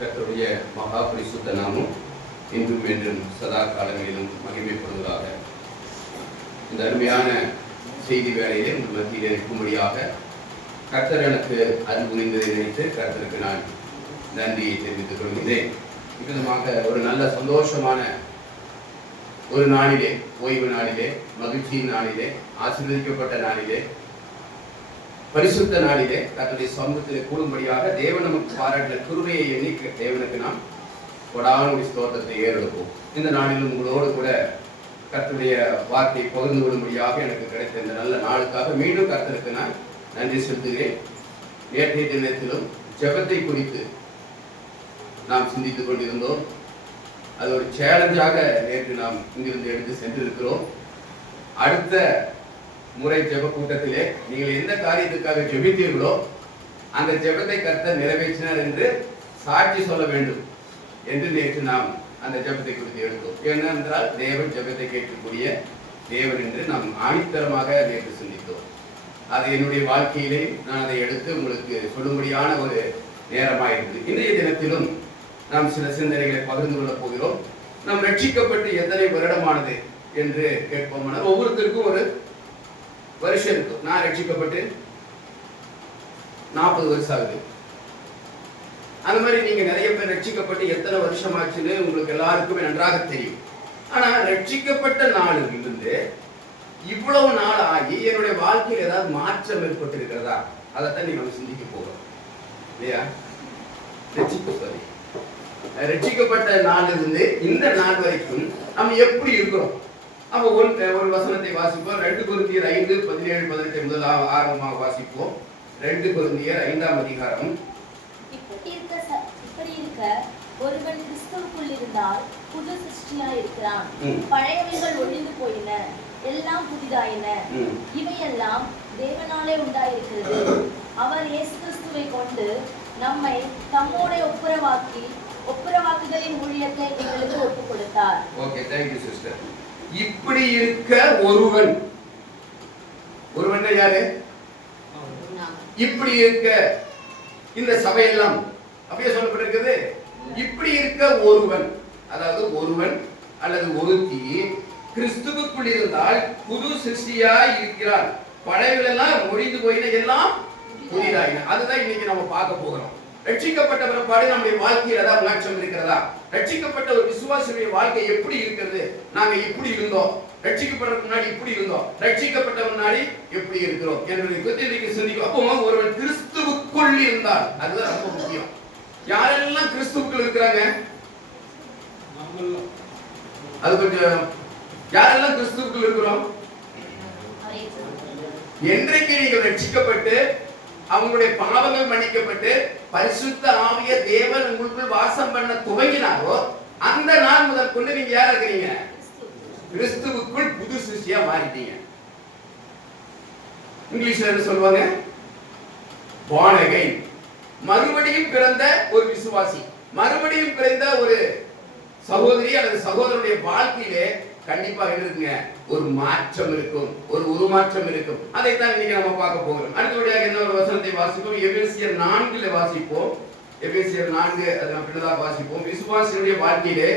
கர்த்தருடைய மகா பரிசுத்த நாமம் இன்றும் என்றும் சதா காலங்களிலும் மகிமைப்படுவதாக. இந்த அருமையான செய்தி வேளையிலே உங்கள் மத்தியில் இருக்கும்படியாக கர்த்தர் எனக்கு அருள் புரிந்ததை நினைத்து கர்த்தருக்கு நான் நன்றியை தெரிவித்துக் கொள்கிறேன். விதமாக ஒரு நல்ல சந்தோஷமான ஒரு நாளிலே, ஓய்வு நாளிலே, மகிழ்ச்சியின் நாளிலே, ஆசீர்வதிக்கப்பட்ட நாளிலே, பரிசுத்த நாளிலே கர்த்தருடைய சமூகத்திலே கூடும்படியாக தேவன் நமக்கு பாராட்டின கிருபையை எண்ணி தேவனுக்கு நாம் கொடானுடைய ஸ்தோத்திரத்தை ஏறெடுப்போம். இந்த நாளிலும் உங்களோடு கூட கர்த்தருடைய வார்த்தையை பகிர்ந்து கொள்ளும்படியாக எனக்கு கிடைத்த இந்த நல்ல நாளுக்காக மீண்டும் கர்த்தருக்கு நான் நன்றி செலுத்துகிறேன். நேற்றைய தினத்திலும் ஜெபத்தை குறித்து நாம் சிந்தித்துக் கொண்டிருந்தோம். அது ஒரு சேலஞ்சாக நேற்று நாம் இங்கிருந்து எடுத்து சென்றிருக்கிறோம். அடுத்த முறை ஜெப கூட்டத்திலே நீங்கள் எந்த காரியத்துக்காக ஜெபித்தீர்களோ அந்த ஜெபத்தை கர்த்தர் நிறைவேற்றினார் என்று சாட்சி சொல்ல வேண்டும் என்று நேற்று நாம் அந்த ஜெபத்தை குறித்து எடுத்தோம். ஏனென்றால் தேவன் ஜெபத்தை கேட்கக்கூடிய தேவன் என்று நாம் ஆணித்தரமாக நேற்று சிந்தித்தோம். அது என்னுடைய வாழ்க்கையிலே நான் அதை எடுத்து உங்களுக்கு சொல்லும்படியான ஒரு நேரமாயிருந்தது. இன்றைய தினத்திலும் நாம் சில சிந்தனைகளை பகிர்ந்து கொள்ளப் போகிறோம். நாம் ரட்சிக்கப்பட்டு எத்தனை வருடமானது என்று கேட்போம்னால் ஒவ்வொருத்தருக்கும் ஒரு வருஷம் இருக்கும். நான் ரட்சிக்கப்பட்டு 40 வருஷம் ஆகுது. அந்த மாதிரி நீங்க நிறைய பேர் ரட்சிக்கப்பட்டு எத்தனை வருஷம் ஆச்சுன்னு உங்களுக்கு எல்லாருக்குமே நன்றாக தெரியும். ஆனா ரட்சிக்கப்பட்ட நாளிலிருந்து இவ்வளவு நாள் ஆகி என்னுடைய வாழ்க்கையில் ஏதாவது மாற்றம் ஏற்பட்டு இருக்கிறதா, அதைத்தான் நீங்க சிந்திக்க போகிறோம் இல்லையா? ரட்சிக்கப்பட்ட நாளிலிருந்து இந்த நாள் வரைக்கும் நம்ம எப்படி இருக்கிறோம்? அப்ப ஒரு வசனத்தை வாசிப்போம். 2 கொரிந்தியர் 5:17-18 முதல் ஆரம்பமாக வாசிப்போம். 2 கொரிந்தியர் 5ஆம் அதிகாரம். இப்படி இருக்க ஒருவன் கிறிஸ்துவுக்குள் இருந்தால் புது சிருஷ்டியாய் இருக்கிறான். பழையவைகள் ஒழிந்து போயின, எல்லாம் புதிதாயின. இவையெல்லாம் தேவனாலே உண்டாயிருக்கிறது. அவர் இயேசு கிறிஸ்துவை கொண்டு நம்மை தம்மோட ஒப்புரவாக்குதலின் ஊழியத்தை எங்களுக்கு ஒப்புக் கொடுத்தார். Okay, thank you sister. இப்படி இருக்க ஒருவன் யாரு? இப்படி இருக்க இந்த சபையெல்லாம் அப்படியே சொல்லப்பட்டிருக்கிறது. இப்படி இருக்க ஒருவன், அதாவது ஒருவன் அல்லது ஒருத்தி கிறிஸ்துவுக்குள் இருந்தால் புது சிருஷ்டியாய் இருக்கிறான். பழையவைகள் எல்லாம் ஒழிந்து போயின, எல்லாம் புதிதாயின. அதுதான் இன்னைக்கு நம்ம பார்க்க போகிறோம். ரட்சிக்கப்பட்ட பிற்பாடு நம்முடைய வாழ்க்கையில் ஏதாவது மாற்றம் இருக்கிறதா? ரட்சிக்கப்பட்ட ஒரு விசுவாசியுடைய வாழ்க்கை எப்படி இருக்கிறது? நாங்க இப்படி இருந்தோம், ரட்சிக்கப்படுறதுக்கு முன்னாடி இப்படி இருந்தோம், ரட்சிக்கப்பட்ட முன்னாடி எப்படி இருக்கிறோம் என்பதை பற்றி இன்னைக்கு சிந்திக்கும். அப்போ ஒருவன் கிறிஸ்துவுக்குள் இருந்தால், அதுதான் ரொம்ப முக்கியம். யாரெல்லாம் கிறிஸ்துவுக்குள் இருக்கிறாங்க? அது கொஞ்சம் யாரெல்லாம் கிறிஸ்துவுக்குள் இருக்கிறோம்? என்றைக்கு நீங்கள் ரட்சிக்கப்பட்டு அவங்களுடைய பாவங்கள் மன்னிக்கப்பட்டு பரிசுத்த ஆவிய தேவன் உங்களுக்குள் வாசம் பண்ண துவங்கினாரோ அந்த நாள் முதல் கொண்டு நீங்க யாரா இருக்கிறீங்க? கிறிஸ்துவுக்குள் புது சிருஷ்டியா மாறிட்டீங்க. இங்கிலீஷ்ல என்ன சொல்லுவாங்க? born again. மறுபடியும் பிறந்த ஒரு விசுவாசி, மறுபடியும் பிறந்த ஒரு சகோதரி அல்லது சகோதரனுடைய வாழ்க்கையிலே கண்டிப்பாக இருக்குங்க ஒரு மாற்றம் இருக்கும், ஒரு உருமாற்றம் இருக்கும். அதைத்தான் இன்னைக்கு நம்ம பார்க்க போகிறோம். அடுத்தபடியாக என்ன ஒரு வசனத்தை வாசிப்போம். எபேசியர் 4 வாசிப்போம். எபேசியர் 4 அதை நம்ம பின்னதாக வாசிப்போம். விசுவாசியுடைய வாழ்க்கையிலே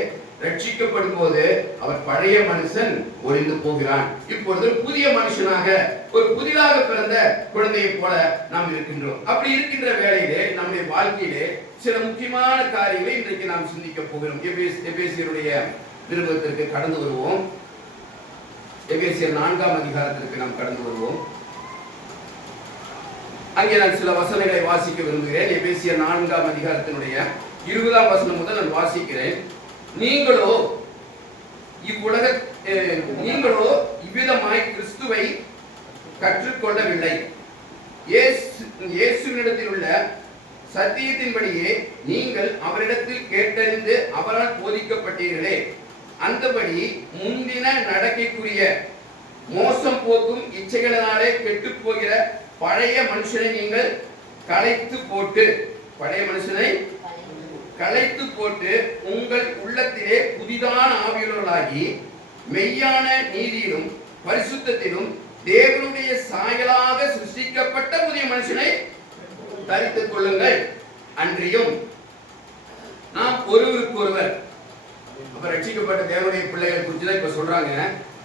ரட்சிக்கப்படும் போது அவர் பழைய மனுஷன் ஒழிந்து போகிறான், இப்பொழுது புதிய மனுஷனாக ஒரு புதிதாக பிறந்த குழந்தையை போல நாம் இருக்கின்றோம். அப்படி இருக்கின்ற வேளையிலே நம்முடைய வாழ்க்கையிலே சில முக்கியமான காரியங்களை இன்றைக்கு நாம் சிந்திக்க போகிறோம். எபேசியருடைய நிருபத்திற்கு கடந்து வருவோம். எபேசியர் 4ஆம் அதிகாரத்திற்கு நாம் கடந்து வருவோம். அங்கே நான் சில வசனங்களை வாசிக்க விரும்புகிறேன். எபேசியர் 4ஆம் அதிகாரத்தினுடைய 20ஆம் வசனம் முதல் நான் வாசிக்கிறேன். நீங்களோ இவ்விதமாய் கிறிஸ்துவை கற்றுக்கொள்ளவில்லை. இயேசுவினிடத்தில் உள்ள சத்தியத்தின்படியே நீங்கள் அவரிடத்தில் கேட்டறிந்து அவரால் போதிக்கப்பட்டீர்களே, அந்தபடி முந்தின நடக்கைக்குரிய மோசம் போக்கும் இச்சைகளினாலே கெட்டு போகிற பழைய மனுஷனை நீங்கள் களைத்து போட்டு உங்கள் உள்ளத்திலே புதிதான ஆவியுள்ளவர்களாகி மெய்யான நீதியிலும் பரிசுத்தத்திலும் தேவனுடைய சாயலாக சிருஷ்டிக்கப்பட்ட புதிய மனுஷனை தரித்துக் கொள்ளுங்கள். அன்றியும் நாம் ஒருவருக்கு ஒருவர். அப்ப ரட்சிக்கப்பட்ட தேவனுடைய பிள்ளைகள் குறித்து தான் இப்ப சொல்றாங்க.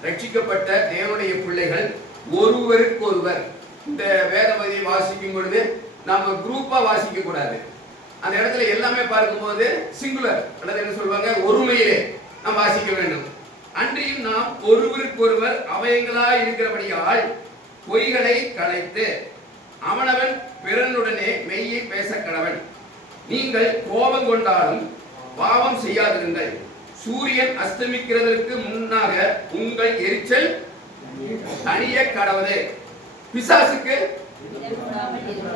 ரட்சிக்கப்பட்ட தேவனுடைய பிள்ளைகள் ஒருவருக்கு ஒருவர். இந்த வேத பகுதியை வாசிக்கும் பொழுது நாம குரூப்பா வாசிக்க கூடாது. அந்த இடத்துல எல்லாமே பார்க்கும்போது சிங்குலர் அல்லது என்ன சொல்வாங்க, ஒருமையிலே நாம் வாசிக்க வேண்டும். அன்றியும் நாம் ஒருவருக்கு ஒருவர் அவயங்களாய் இருக்கிறபடியால் பொய்களை களைத்து அவனவன் பிறனுடனே மெய்யை பேச கடவன். நீங்கள் கோபம் கொண்டாலும் பாவம் செய்யாதிருங்கள். சூரியன் அஸ்தமிக்கிறதற்கு முன்னாக உங்கள் எரிச்சல் தனிய கடவுளே. பிசாசுக்கு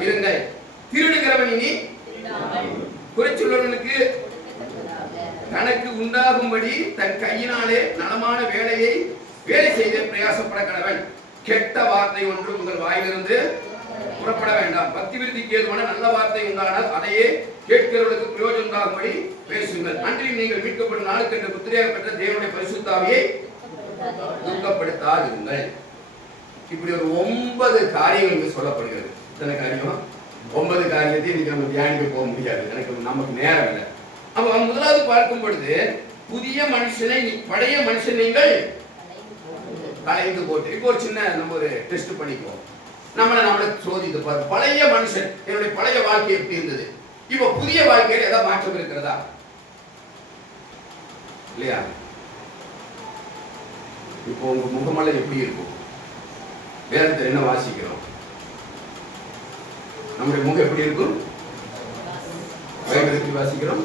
இருங்கள். திருடுகிறவன் இனி குறைச்சுள்ளவனுக்கு தனக்கு உண்டாகும்படி தன் கையினாலே நலமான வேலை செய்து பிரயாசப்பட கடவன். கெட்ட வார்த்தை ஒன்று உங்கள் வாயிலிருந்து புறப்பட வேண்டாம். பக்தி விருத்திக்கு ஏதுவான நல்ல வார்த்தை உண்டானால் அதையே கேட்கிறவர்களுக்கு பிரயோஜனம் உண்டாகும்படி பேசுங்கள். அன்றியும் நீங்கள் மீட்கப்படும் நாளுக்கு என்று புத்திரியாக பெற்ற தேவனுடைய பரிசுத்த ஆவியை துக்கப்படுத்தாதிருங்கள். இப்படி ஒரு 9 காரியங்கள் சொல்லப்படுகிறது. இத்தனை காரியம் 9 காரியத்தை இன்னைக்கு நம்ம தியானிக்க போக முடியாது, நமக்கு நேரம் இல்லை. அப்ப முதலாவது பார்க்கும் பொழுது புதிய மனுஷனை பழைய மனுஷன் நீங்கள் கலைந்து போட்டு. இப்போ ஒரு சின்ன நம்ம ஒரு டெஸ்ட் பண்ணிக்குவோம். நம்மளை சோதித்து பாரு. பழைய மனுஷன், என்னுடைய பழைய வாழ்க்கை எப்படி இருந்தது, இப்போ புதிய வாழ்க்கையில் ஏதாவது மாற்றம் இருக்கிறதா இல்லையா? இப்போ உங்க முகமெல்லாம் எப்படி இருக்கும்? வேதத்தில் என்ன வாசிக்கிறோம்? நம்முடைய முகம் எப்படி இருக்கும்? எப்படி வாசிக்கிறோம்?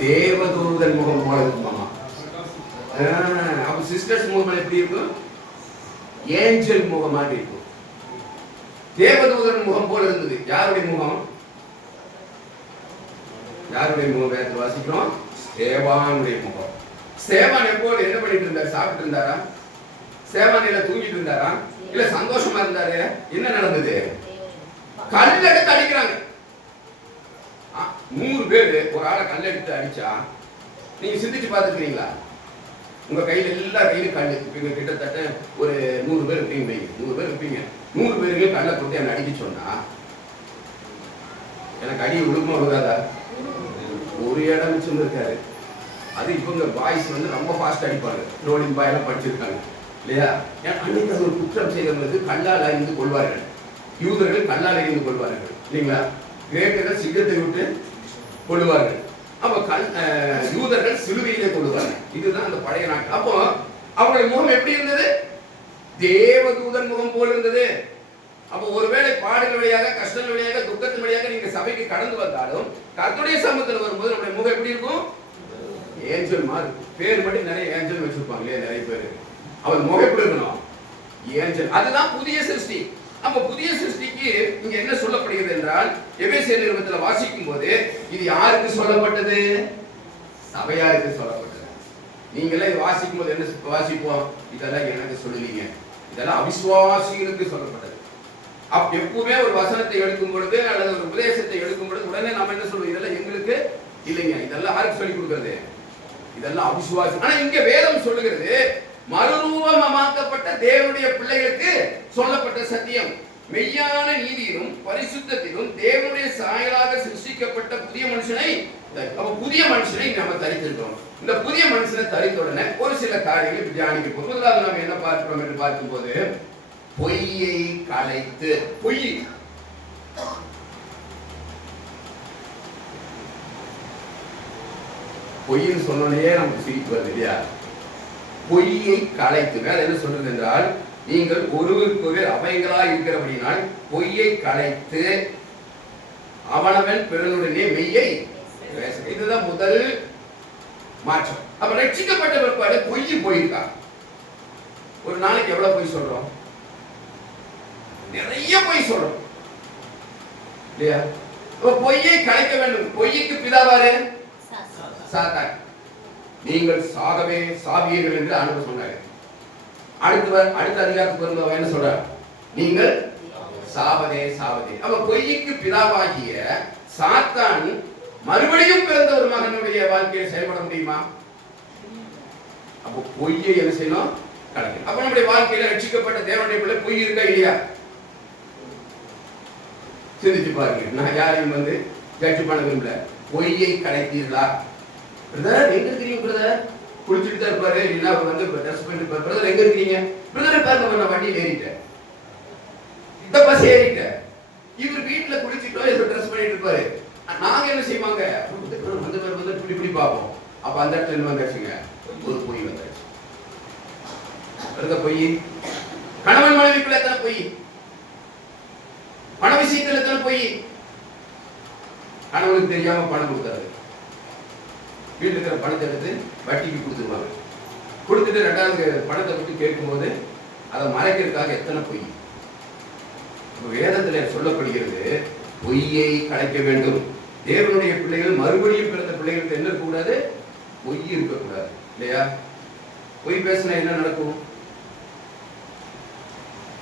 தேவதூதன் முகம் போல இருக்குமாமா. அப்ப சிஸ்டர்ஸ் முகம் எப்படி இருக்கும்? ஏஞ்சல் முகம் மாதிரி இருக்கும். தேவதூதன் முகம் போல இருந்தது. யாருடைய முகம்? யாருடைய முகம் வேதத்தில் வாசிக்கிறோம்? ஸ்தேவானுடைய முகம். ஸ்தேவான் எப்போது என்ன பண்ணிட்டு இருந்தார்? சாப்பிட்டு இருந்தாரா? ஸ்தேவான் இல்ல தூங்கிட்டு இருந்தாரா? இல்ல சந்தோஷமா இருந்தாரு? என்ன நடந்தது? கல்லெடுத்து அடிக்கிறாங்க. 100 பேர் ஒரு ஆளை கல்லெடுத்து அடிச்சா நீங்க சிந்திச்சு பார்த்துக்கிறீங்களா? உங்க கையில எல்லா கையிலும் கல். இப்ப கிட்டத்தட்ட ஒரு 100 பேர் இருப்பீங்க. 100 பேர் இருப்பீங்க. 100 பேருமே கல்லை கொடுத்து என்ன அடிக்க சொன்னா எனக்கு அடி விழுமா விழுகாதா? ஒரு இடம் மிச்சம் இருக்காரு. அது இப்போ பாய்ஸ் ரொம்ப ஃபாஸ்ட் அடிப்பாங்க. ரோலிங் பாய் எல்லாம் படிச்சிருக்காங்க இல்லையா? அன்னைக்கு அது ஒரு குற்றம் செய்தவங்களுக்கு கல்லால் அறிந்து கொள்வார்கள். யூதர்கள் கல்லால் அறிந்து கொள்வார்கள் இல்லைங்களா? கிரேக்கர்கள் சிங்கத்தை விட்டு கொள்வார்கள். அப்ப யூதர்கள் சிலுவையிலே கொள்வார்கள். இதுதான் அந்த பழைய நாட்கள். அப்போ அவருடைய முகம் எப்படி இருந்தது? தேவதூதன் முகம் போல் இருந்தது. அப்போ ஒருவேளை பாடுகள் வழியாக, கஷ்டங்கள் வழியாக, துக்கத்தின் வழியாக நீங்க சபைக்கு கடந்து வந்தாலும் கர்த்தருடைய சமூகத்தில் வரும்போது நம்முடைய முகம் எப்படி இருக்கும்? ஏஞ்சல் மாதிரி இருக்கும். பேர் மட்டும் நிறைய ஏஞ்சல் வச்சிருப்பாங்க இல்லையா? நிறைய பேர். அவர் முகம் எப்படி இருக்கணும்? ஏஞ்சல். அதுதான் புதிய சிருஷ்டி. அப்ப புதிய சிருஷ்டிக்கு இங்க என்ன சொல்லப்படுகிறது என்றால், எபேசியர் நிருபத்தில் வாசிக்கும் போது இது யாருக்கு சொல்லப்பட்டது? சபையாருக்கு சொல்லப்பட்டது. நீங்களே வாசிக்கும் போது என்ன வாசிப்போம்? இதெல்லாம் எனக்கு சொல்லலீங்க, இதெல்லாம் அவிசுவாசிகளுக்கு சொல்லப்பட்டது. எப்பவுமே ஒரு வசனத்தை எடுக்கும் பொழுது அல்லது ஒரு உபதேசத்தை எடுக்கும் பொழுது உடனே நம்ம என்ன சொல்றோம்? இதெல்லாம் எங்களுக்கு இல்லைங்க, இதெல்லாம் யாருக்கு சொல்லி கொடுக்கிறது? இதெல்லாம் அவிசுவாசி. ஆனா இங்க வேதம் சொல்லுகிறது மறுரூபமாக்கப்பட்ட தேவனுடைய பிள்ளைகளுக்கு சொல்லப்பட்ட சத்தியம். மெய்யான நீதியிலும் பரிசுத்தத்திலும் தேவனுடைய சாயலாக சிருஷ்டிக்கப்பட்ட புதிய மனுஷனை நம்ம தரித்திருக்கிறோம். இந்த புதிய மனுஷனை தரித்த உடனே ஒரு சில காரியங்களை தியானிக்க போறோம். முதலாவது நம்ம என்ன பார்க்கிறோம் என்று பார்க்கும்போது பொய்யை களைத்து. பொய்ன்னு சொன்னோடனே நமக்கு சிரிப்பு வருது இல்லையா? பொய்யை களைத்து. வேற என்ன சொல்றது என்றால், நீங்கள் ஒருவருக்கொருவர் அவயங்களாய் இருக்கிறபடினால் பொய்யை களைத்து அவனவன் பிறனுடனே மெய்யை பேச. இதுதான் முதல் மாற்றம். அப்ப ரட்சிக்கப்பட்ட பிற்பாடு பொய் போயிருக்கா? ஒரு நாளைக்கு எவ்வளவு பொய் சொல்றோம்? நிறைய பொய் சொல்றோம் இல்லையா? பொய்யை களைக்க வேண்டும். பொய்க்கு பிதாவாரு? சாத்தான். நீங்கள் சாகவே சாவீர்கள் என்று ஆண்டவர் சொன்னார். அடுத்த அதிகாரத்துக்கு வரும்போது என்ன சொல்றார்? நீங்கள் சாவதே சாவதே. அப்ப பொய்க்கு பிதாவாகிய சாத்தான் மறுபடியும் பிறந்த ஒரு மகனுடைய வாழ்க்கையை செயல்பட முடியுமா? அப்ப பொய்யை என்ன செய்யணும்? களைக்கணும். அப்ப நம்முடைய வாழ்க்கையில ரட்சிக்கப்பட்ட தேவனுடைய பிள்ளை பொய் இருக்கா இல்லையா? சிந்திச்சு பாருங்க. நான் யாரையும் ஜட்ஜ் பண்ண விரும்பல. பொய்யை கலைத்தீர்களா? பிரதர் எங்க இருக்கீங்க பிரதர்? குளிச்சுட்டு தான் இருப்பாரு, இல்லைன்னா அவர் வந்து ட்ரெஸ் பண்ணிட்டு இருப்பாரு. பிரதர் எங்க இருக்கீங்க? பிரதர் பாருங்க நான் வண்டியில் ஏறிட்டேன், இந்த பஸ் ஏறிட்டேன். இவர் வீட்டுல குளிச்சுட்டோ ஏதோ ட்ரெஸ் பண்ணிட்டு இருப்பாரு. நாங்க என்ன செய்வாங்க, வந்து வந்து இப்படி பார்ப்போம். அப்ப அந்த இடத்துல என்ன வந்துச்சுங்க, ஒரு பொய் வந்துச்சு. பொய். கணவன் மனைவிக்குள்ள எத்தனை பொய், பண விஷயத்துல எத்தனை பொய். கணவனுக்கு தெரியாம பணம் கொடுக்காது, வீட்டுல இருக்கிற பணத்தை எடுத்து வட்டிக்கு கொடுத்துருவாங்க. கொடுத்துட்டு ரெண்டாவது பணத்தை பற்றி கேட்கும் போது அதை மறைக்கிறதுக்காக எத்தனை பொய். வேதத்துல சொல்லப்படுகிறது, பொய்யை கலைக்க வேண்டும். தேவனுடைய பிள்ளைகள், மறுபடியும் பிறந்த பிள்ளைகளுக்கு என்ன இருக்கக்கூடாது, பொய் இருக்கக்கூடாது, இல்லையா? பொய் பேசினா என்ன நடக்கும்?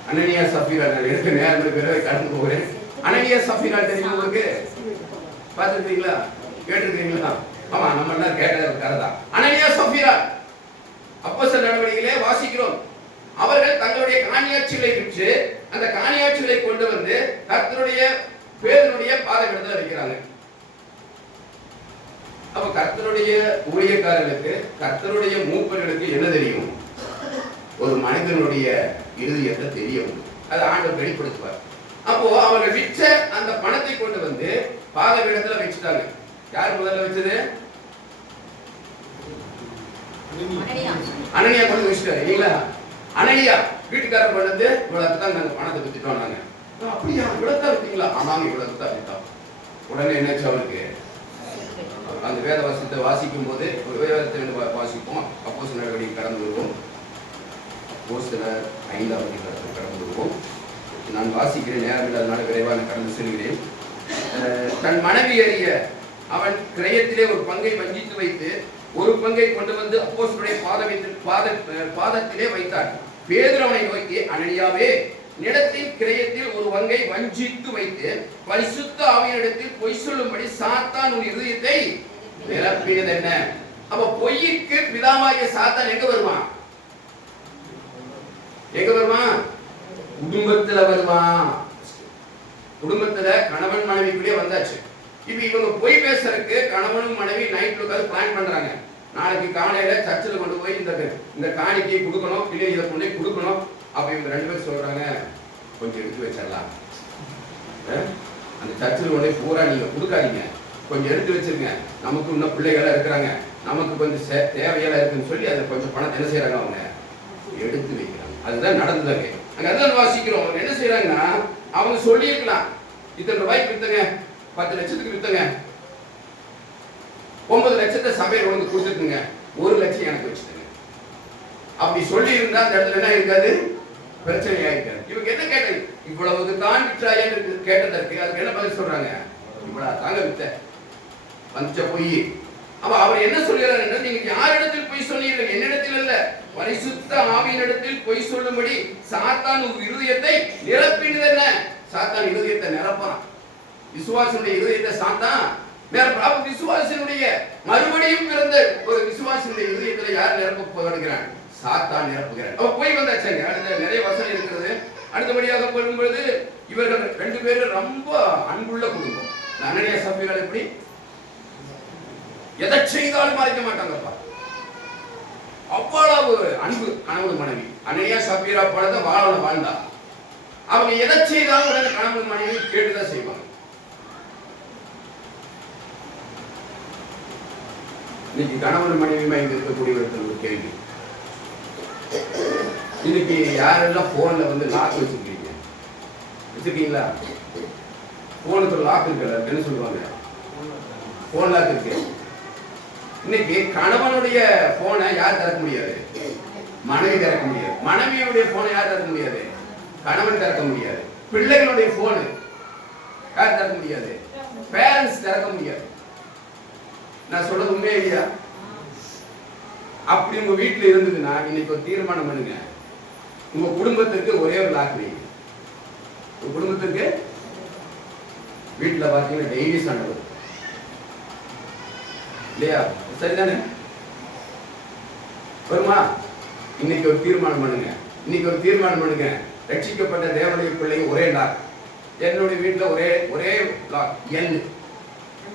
அனனியா சஃபீரா, நேரம் பேரை கடந்து போகிறேன். அனனியா சஃபீரா தெரியும் உங்களுக்கு? பார்த்துருக்கீங்களா, கேட்டிருக்கீங்களா? ஆமா, நம்ம எல்லாம் கேட்டது கதை தான். அனனியா சஃபீரா அப்போஸ்தலர் நடவடிக்கையிலே வாசிக்கிறோம். அவர்கள் தங்களுடைய காணியாட்சிகளை விற்று அந்த காணியாட்சிகளை கொண்டு வந்து கர்த்தருடைய பேதனுடைய பாதகத்துல வைக்கிறாங்க. அப்ப கர்த்தருடைய ஊழியக்காரர்களுக்கு, கர்த்தருடைய மூப்பர்களுக்கு என்ன தெரியும்? ஒரு மனிதனுடைய இருதயத்தை தெரியும். அதை ஆண்டவர் வெளிப்படுத்துவார். அப்போ அவர்கள் விற்ற அந்த பணத்தை கொண்டு வந்து பாதகத்துல வச்சுட்டாங்க. யார் முதல்ல வச்சது? அனனியா கொண்டு வச்சுட்டாரு, இல்லைங்களா? அனனியா வீட்டுக்காரர் கொண்டு வந்து இவ்வளவு தான் நாங்க பணத்தை வித்துட்டோம். நாங்க அப்படியா, இவ்வளவுதான் இருக்கீங்களா? ஆமாங்க, இவ்வளவு தான் வித்தோம். உடனே என்னாச்சு அவருக்கு? அந்த வேத வாசியத்தை வாசிக்கும் போது ஒரு வேதத்தை வாசிப்போம். அப்போஸ்தலர் நடவடிக்கை கடந்து வருவோம். அப்போஸ்தலர் 5ஆம் அதிகாரத்தை கடந்து வருவோம். நான் வாசிக்கிறேன், நேரம் இல்லாதனால விரைவாக கடந்து செல்கிறேன். தன் மனைவி அறிய அவன் கிரயத்திலே ஒரு பங்கை வஞ்சித்து வைத்து ஒரு பங்கை கொண்டு வந்து அப்போஸ்தலருடைய பாதத்திலே வைத்தான். பேதுரு அவனை நோக்கி, அனனியாவே, நிலத்தின் கிரயத்தில் ஒரு பங்கை வஞ்சித்து வைத்து பரிசுத்த ஆவியினிடத்தில் பொய் சொல்லும்படி சாத்தான் உன் இருதயத்தை நிரப்பியது என்ன? அப்ப பொய்க்கு பிதாவாகிய சாத்தான் எங்க வருவான்? எங்க வருவான்? குடும்பத்துல வருவான். குடும்பத்துல கணவன் மனைவிக்குள்ளே வந்தாச்சு. இப்ப இவங்க பொய் பேசுறதுக்கு கணவனும் மனைவி நைட்ல உட்கார்ந்து பிளான் பண்றாங்க. நாளைக்கு காலையில சர்ச்சில் கொண்டு போய் இந்த காணிக்கையை கொடுக்கணும், இல்லை இதை கொண்டு கொடுக்கணும். அப்ப இவங்க ரெண்டு பேரும் சொல்றாங்க, கொஞ்சம் எடுத்து வச்சிடலாம், அந்த சர்ச்சில் கொண்டு பூரா நீங்க கொடுக்காதீங்க, கொஞ்சம் எடுத்து வச்சிருங்க, நமக்கு இன்னும் பிள்ளைகளா இருக்கிறாங்க, நமக்கு கொஞ்சம் தேவையெல்லாம் இருக்குன்னு சொல்லி அதை கொஞ்சம் பணத்தை என்ன செய்யறாங்க, அவங்க எடுத்து வைக்கிறாங்க. அதுதான் நடந்ததாங்க. அங்க அதான் வாசிக்கிறோம். என்ன செய்யறாங்கன்னா, அவங்க சொல்லியிருக்கலாம், இத்தனை ரூபாய்க்கு வித்தங்க, 10 லட்சத்துக்கு வித்தங்க, 9 லட்சத்தை சபையில் ஒன்று கொடுத்துருக்குங்க, 1 லட்சம் எனக்கு வச்சுட்டுங்க. அப்படி சொல்லி இருந்தா அந்த இடத்துல என்ன இருக்காது, பிரச்சனை ஆயிருக்காது. இவங்க என்ன கேட்டது, இவ்வளவுக்கு தான் விற்றாயன்னு கேட்டதற்கு அதுக்கு என்ன பதில் சொல்றாங்க, இவ்வளவு தாங்க வித்த, பஞ்ச பொய். அப்ப அவர் என்ன சொல்கிறார், நீங்க யாரிடத்தில் பொய் சொன்னீர்கள்? என்னிடத்தில் அல்ல, பரிசுத்த ஆவியினிடத்தில் பொய் சொல்லும்படி சாத்தான் இருதயத்தை நிரப்பினது என்ன? சாத்தான் இருதயத்தை நிரப்பான். விசுவாசனுடைய இருதயத்தை சாத்தான் நிரப்ப. விசுவாசனுடைய மறுபடியும் பிறந்த ஒரு விசுவாசனுடைய இருதயத்தில் யார் நிரப்ப போகிறான்? சாத்தான் நிரப்புகிறார். அப்ப போய் வந்தாச்சாங்க. அடுத்த நிறைய வசனம் இருக்கிறது. அடுத்தபடியாக போகும்பொழுது இவர்கள் 2 பேரும் ரொம்ப அன்புள்ள குடும்பம். அனனியா சஃபீரா எப்படி எதை செய்தாலும் மறைக்க மாட்டாங்கப்பா, அவ்வளவு அன்பு கணவன் மனைவி. அனனியா சஃபீரா போலத வாழ்ந்தா அவங்க எதை செய்தாலும் உடனே கணவன் மனைவி கேட்டுதான் செய்வாங்க. இன்னைக்கு கணவன் மனைவியுமா இங்க இருக்கக்கூடியவர்கள் ஒரு கேள்வி, இன்னைக்கு யாரெல்லாம் போன்ல வந்து லாக் வச்சிருக்கீங்க, வச்சிருக்கீங்களா? போனுக்கு ஒரு லாக் இருக்குல்ல, என்ன சொல்லுவாங்க, போன் லாக் இருக்கு. இன்னைக்கு கணவனுடைய போனை யார் திறக்க முடியாது? மனைவி திறக்க முடியாது. மனைவியுடைய போனை யார் திறக்க முடியாது? கணவன் திறக்க முடியாது. பிள்ளைகளுடைய போனு யார் திறக்க முடியாது? பேரண்ட்ஸ் திறக்க முடியாது. நான் சொல்றது உண்மையே இல்லையா? அப்படி உங்க வீட்டுல இருந்ததுன்னா இன்னைக்கு ஒரு தீர்மானம் பண்ணுங்க, உங்க குடும்பத்திற்கு ஒரே ஒரு லாக் வைங்க. உங்க குடும்பத்திற்கு வீட்டுல பாத்தீங்கன்னா டெய்லி சண்டை வரும் இல்லையா? சரிதானே? வருமா? இன்னைக்கு ஒரு தீர்மானம் பண்ணுங்க, இன்னைக்கு ஒரு தீர்மானம் பண்ணுங்க, ரட்சிக்கப்பட்ட தேவனுடைய பிள்ளை ஒரே லாக். என்னுடைய வீட்டுல ஒரே லாக், என்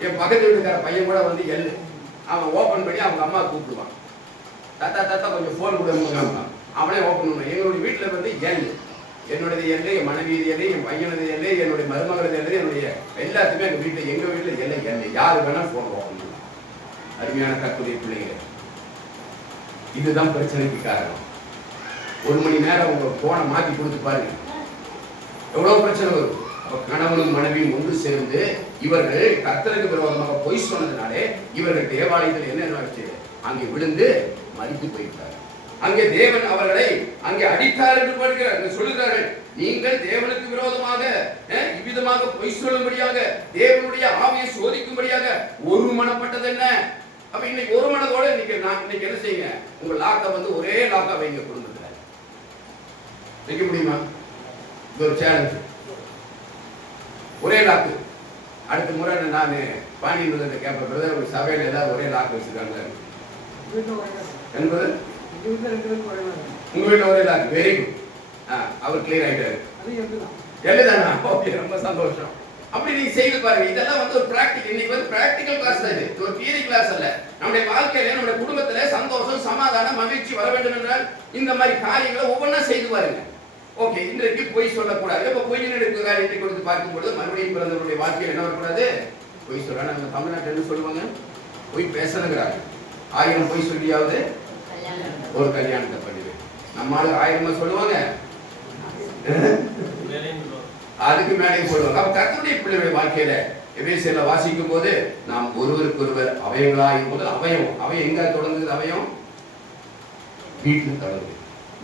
என் பக்கத்து வீட்டுக்கார பையன் கூட வந்து எள்ளு அவன் ஓப்பன் பண்ணி அவங்க அம்மா கூப்பிடுவான், தாத்தா தாத்தா கொஞ்சம் ஃபோன் கொடுங்க, அவனே ஓப்பன் பண்ணுவான். எங்களுடைய வீட்டில் வந்து எள்ளு, என்னுடைய எள்ளு, என் மனைவி எள்ளு, என் பையனது எள்ளு, என்னுடைய மருமகளது எள்ளு, என்னுடைய எல்லாத்துக்குமே எங்கள் வீட்டில் எள்ளு எள்ளு யாரு வேணா ஃபோன் ஓப்பன் பண்ணலாம். அருமையான கர்த்தருடைய பிள்ளைங்க, இதுதான் பிரச்சனைக்கு காரணம். 1 மணி நேரம் உங்க போனை மாற்றி கொடுத்து பாருங்க, எவ்வளவு பிரச்சனை வரும். கணவனும் மனைவியும் ஒன்று சேர்ந்து இவர்கள் கர்த்தருக்கு விரோதமாக பொய் சொன்னதுனாலே இவர்கள் தேவாலயத்தில் என்ன ஆச்சு, அங்கே விழுந்து மறித்து போயிட்டார். அங்கே தேவன் அவர்களை அங்கே அடித்தார் என்று பார்க்கிறார். சொல்லுகிறார்கள், நீங்கள் தேவனுக்கு விரோதமாக இவ்விதமாக பொய் சொல்லும்படியாக தேவனுடைய ஆவியை சோதிக்கும்படியாக ஒரு மனப்பட்டது என்ன. அப்ப இன்னைக்கு ஒரு மனதோட இன்னைக்கு என்ன செய்யுங்க, உங்க லாக்க வந்து ஒரே லாக்கா வைங்க. குடும்பத்துல வைக்க முடியுமா? இது ஒரு சேலஞ்ச். ஒரே லாக்கு. அடுத்த முறை நான் பாண்டியன் கேட்பேன், பிரதர் ஒரு சபையில எல்லாரும் ஒரே லாக்கு வச்சிருக்காங்க என்பது உங்க வீட்டுல ஒரே லாக்கு. வெரி குட், அவர் கிளியர் ஆயிட்டாரு. எழுதானா? ஓகே, ரொம்ப சந்தோஷம். அப்படி நீங்க செய்து பாருங்க. இதெல்லாம் வந்து ஒரு பிராக்டிகல். இன்னைக்கு வந்து பிராக்டிகல் கிளாஸ் தான், இது ஒரு தியரி கிளாஸ் அல்ல. நம்முடைய வாழ்க்கையில நம்முடைய குடும்பத்துல சந்தோஷம், சமாதானம், மகிழ்ச்சி வர வேண்டும் என்றால் இந்த மாதிரி காரியங்களை ஒவ்வொன்றா செய்து பாருங்க. ஓகே, இன்றைக்கு பொய் சொல்லக்கூடாது. இப்ப பொய்யின் எடுக்க காரியத்தை கொடுத்து பார்க்கும் பொழுது மறுபடியும் பிறந்தவருடைய வாழ்க்கையில் என்ன வரக்கூடாது, பொய் சொல்ல. நம்ம தமிழ்நாட்டில் என்ன சொல்லுவாங்க, பொய் பேசணுங்கிறாங்க. 1000 பொய் சொல்லியாவது ஒரு கல்யாணத்தை பண்ணிடு. நம்ம ஆளு 1000 சொல்லுவாங்க, அதுக்கு மேலே சொல்லுவாங்க. அப்ப கர்த்தருடைய பிள்ளைகளுடைய வாழ்க்கையில எபேசியர்ல வாசிக்கும் போது நாம் ஒருவருக்கொருவர் அவயங்களா இருக்கும்போது அவயம் எங்க தொடங்குது? அவயம் வீட்டில் தொடங்குது.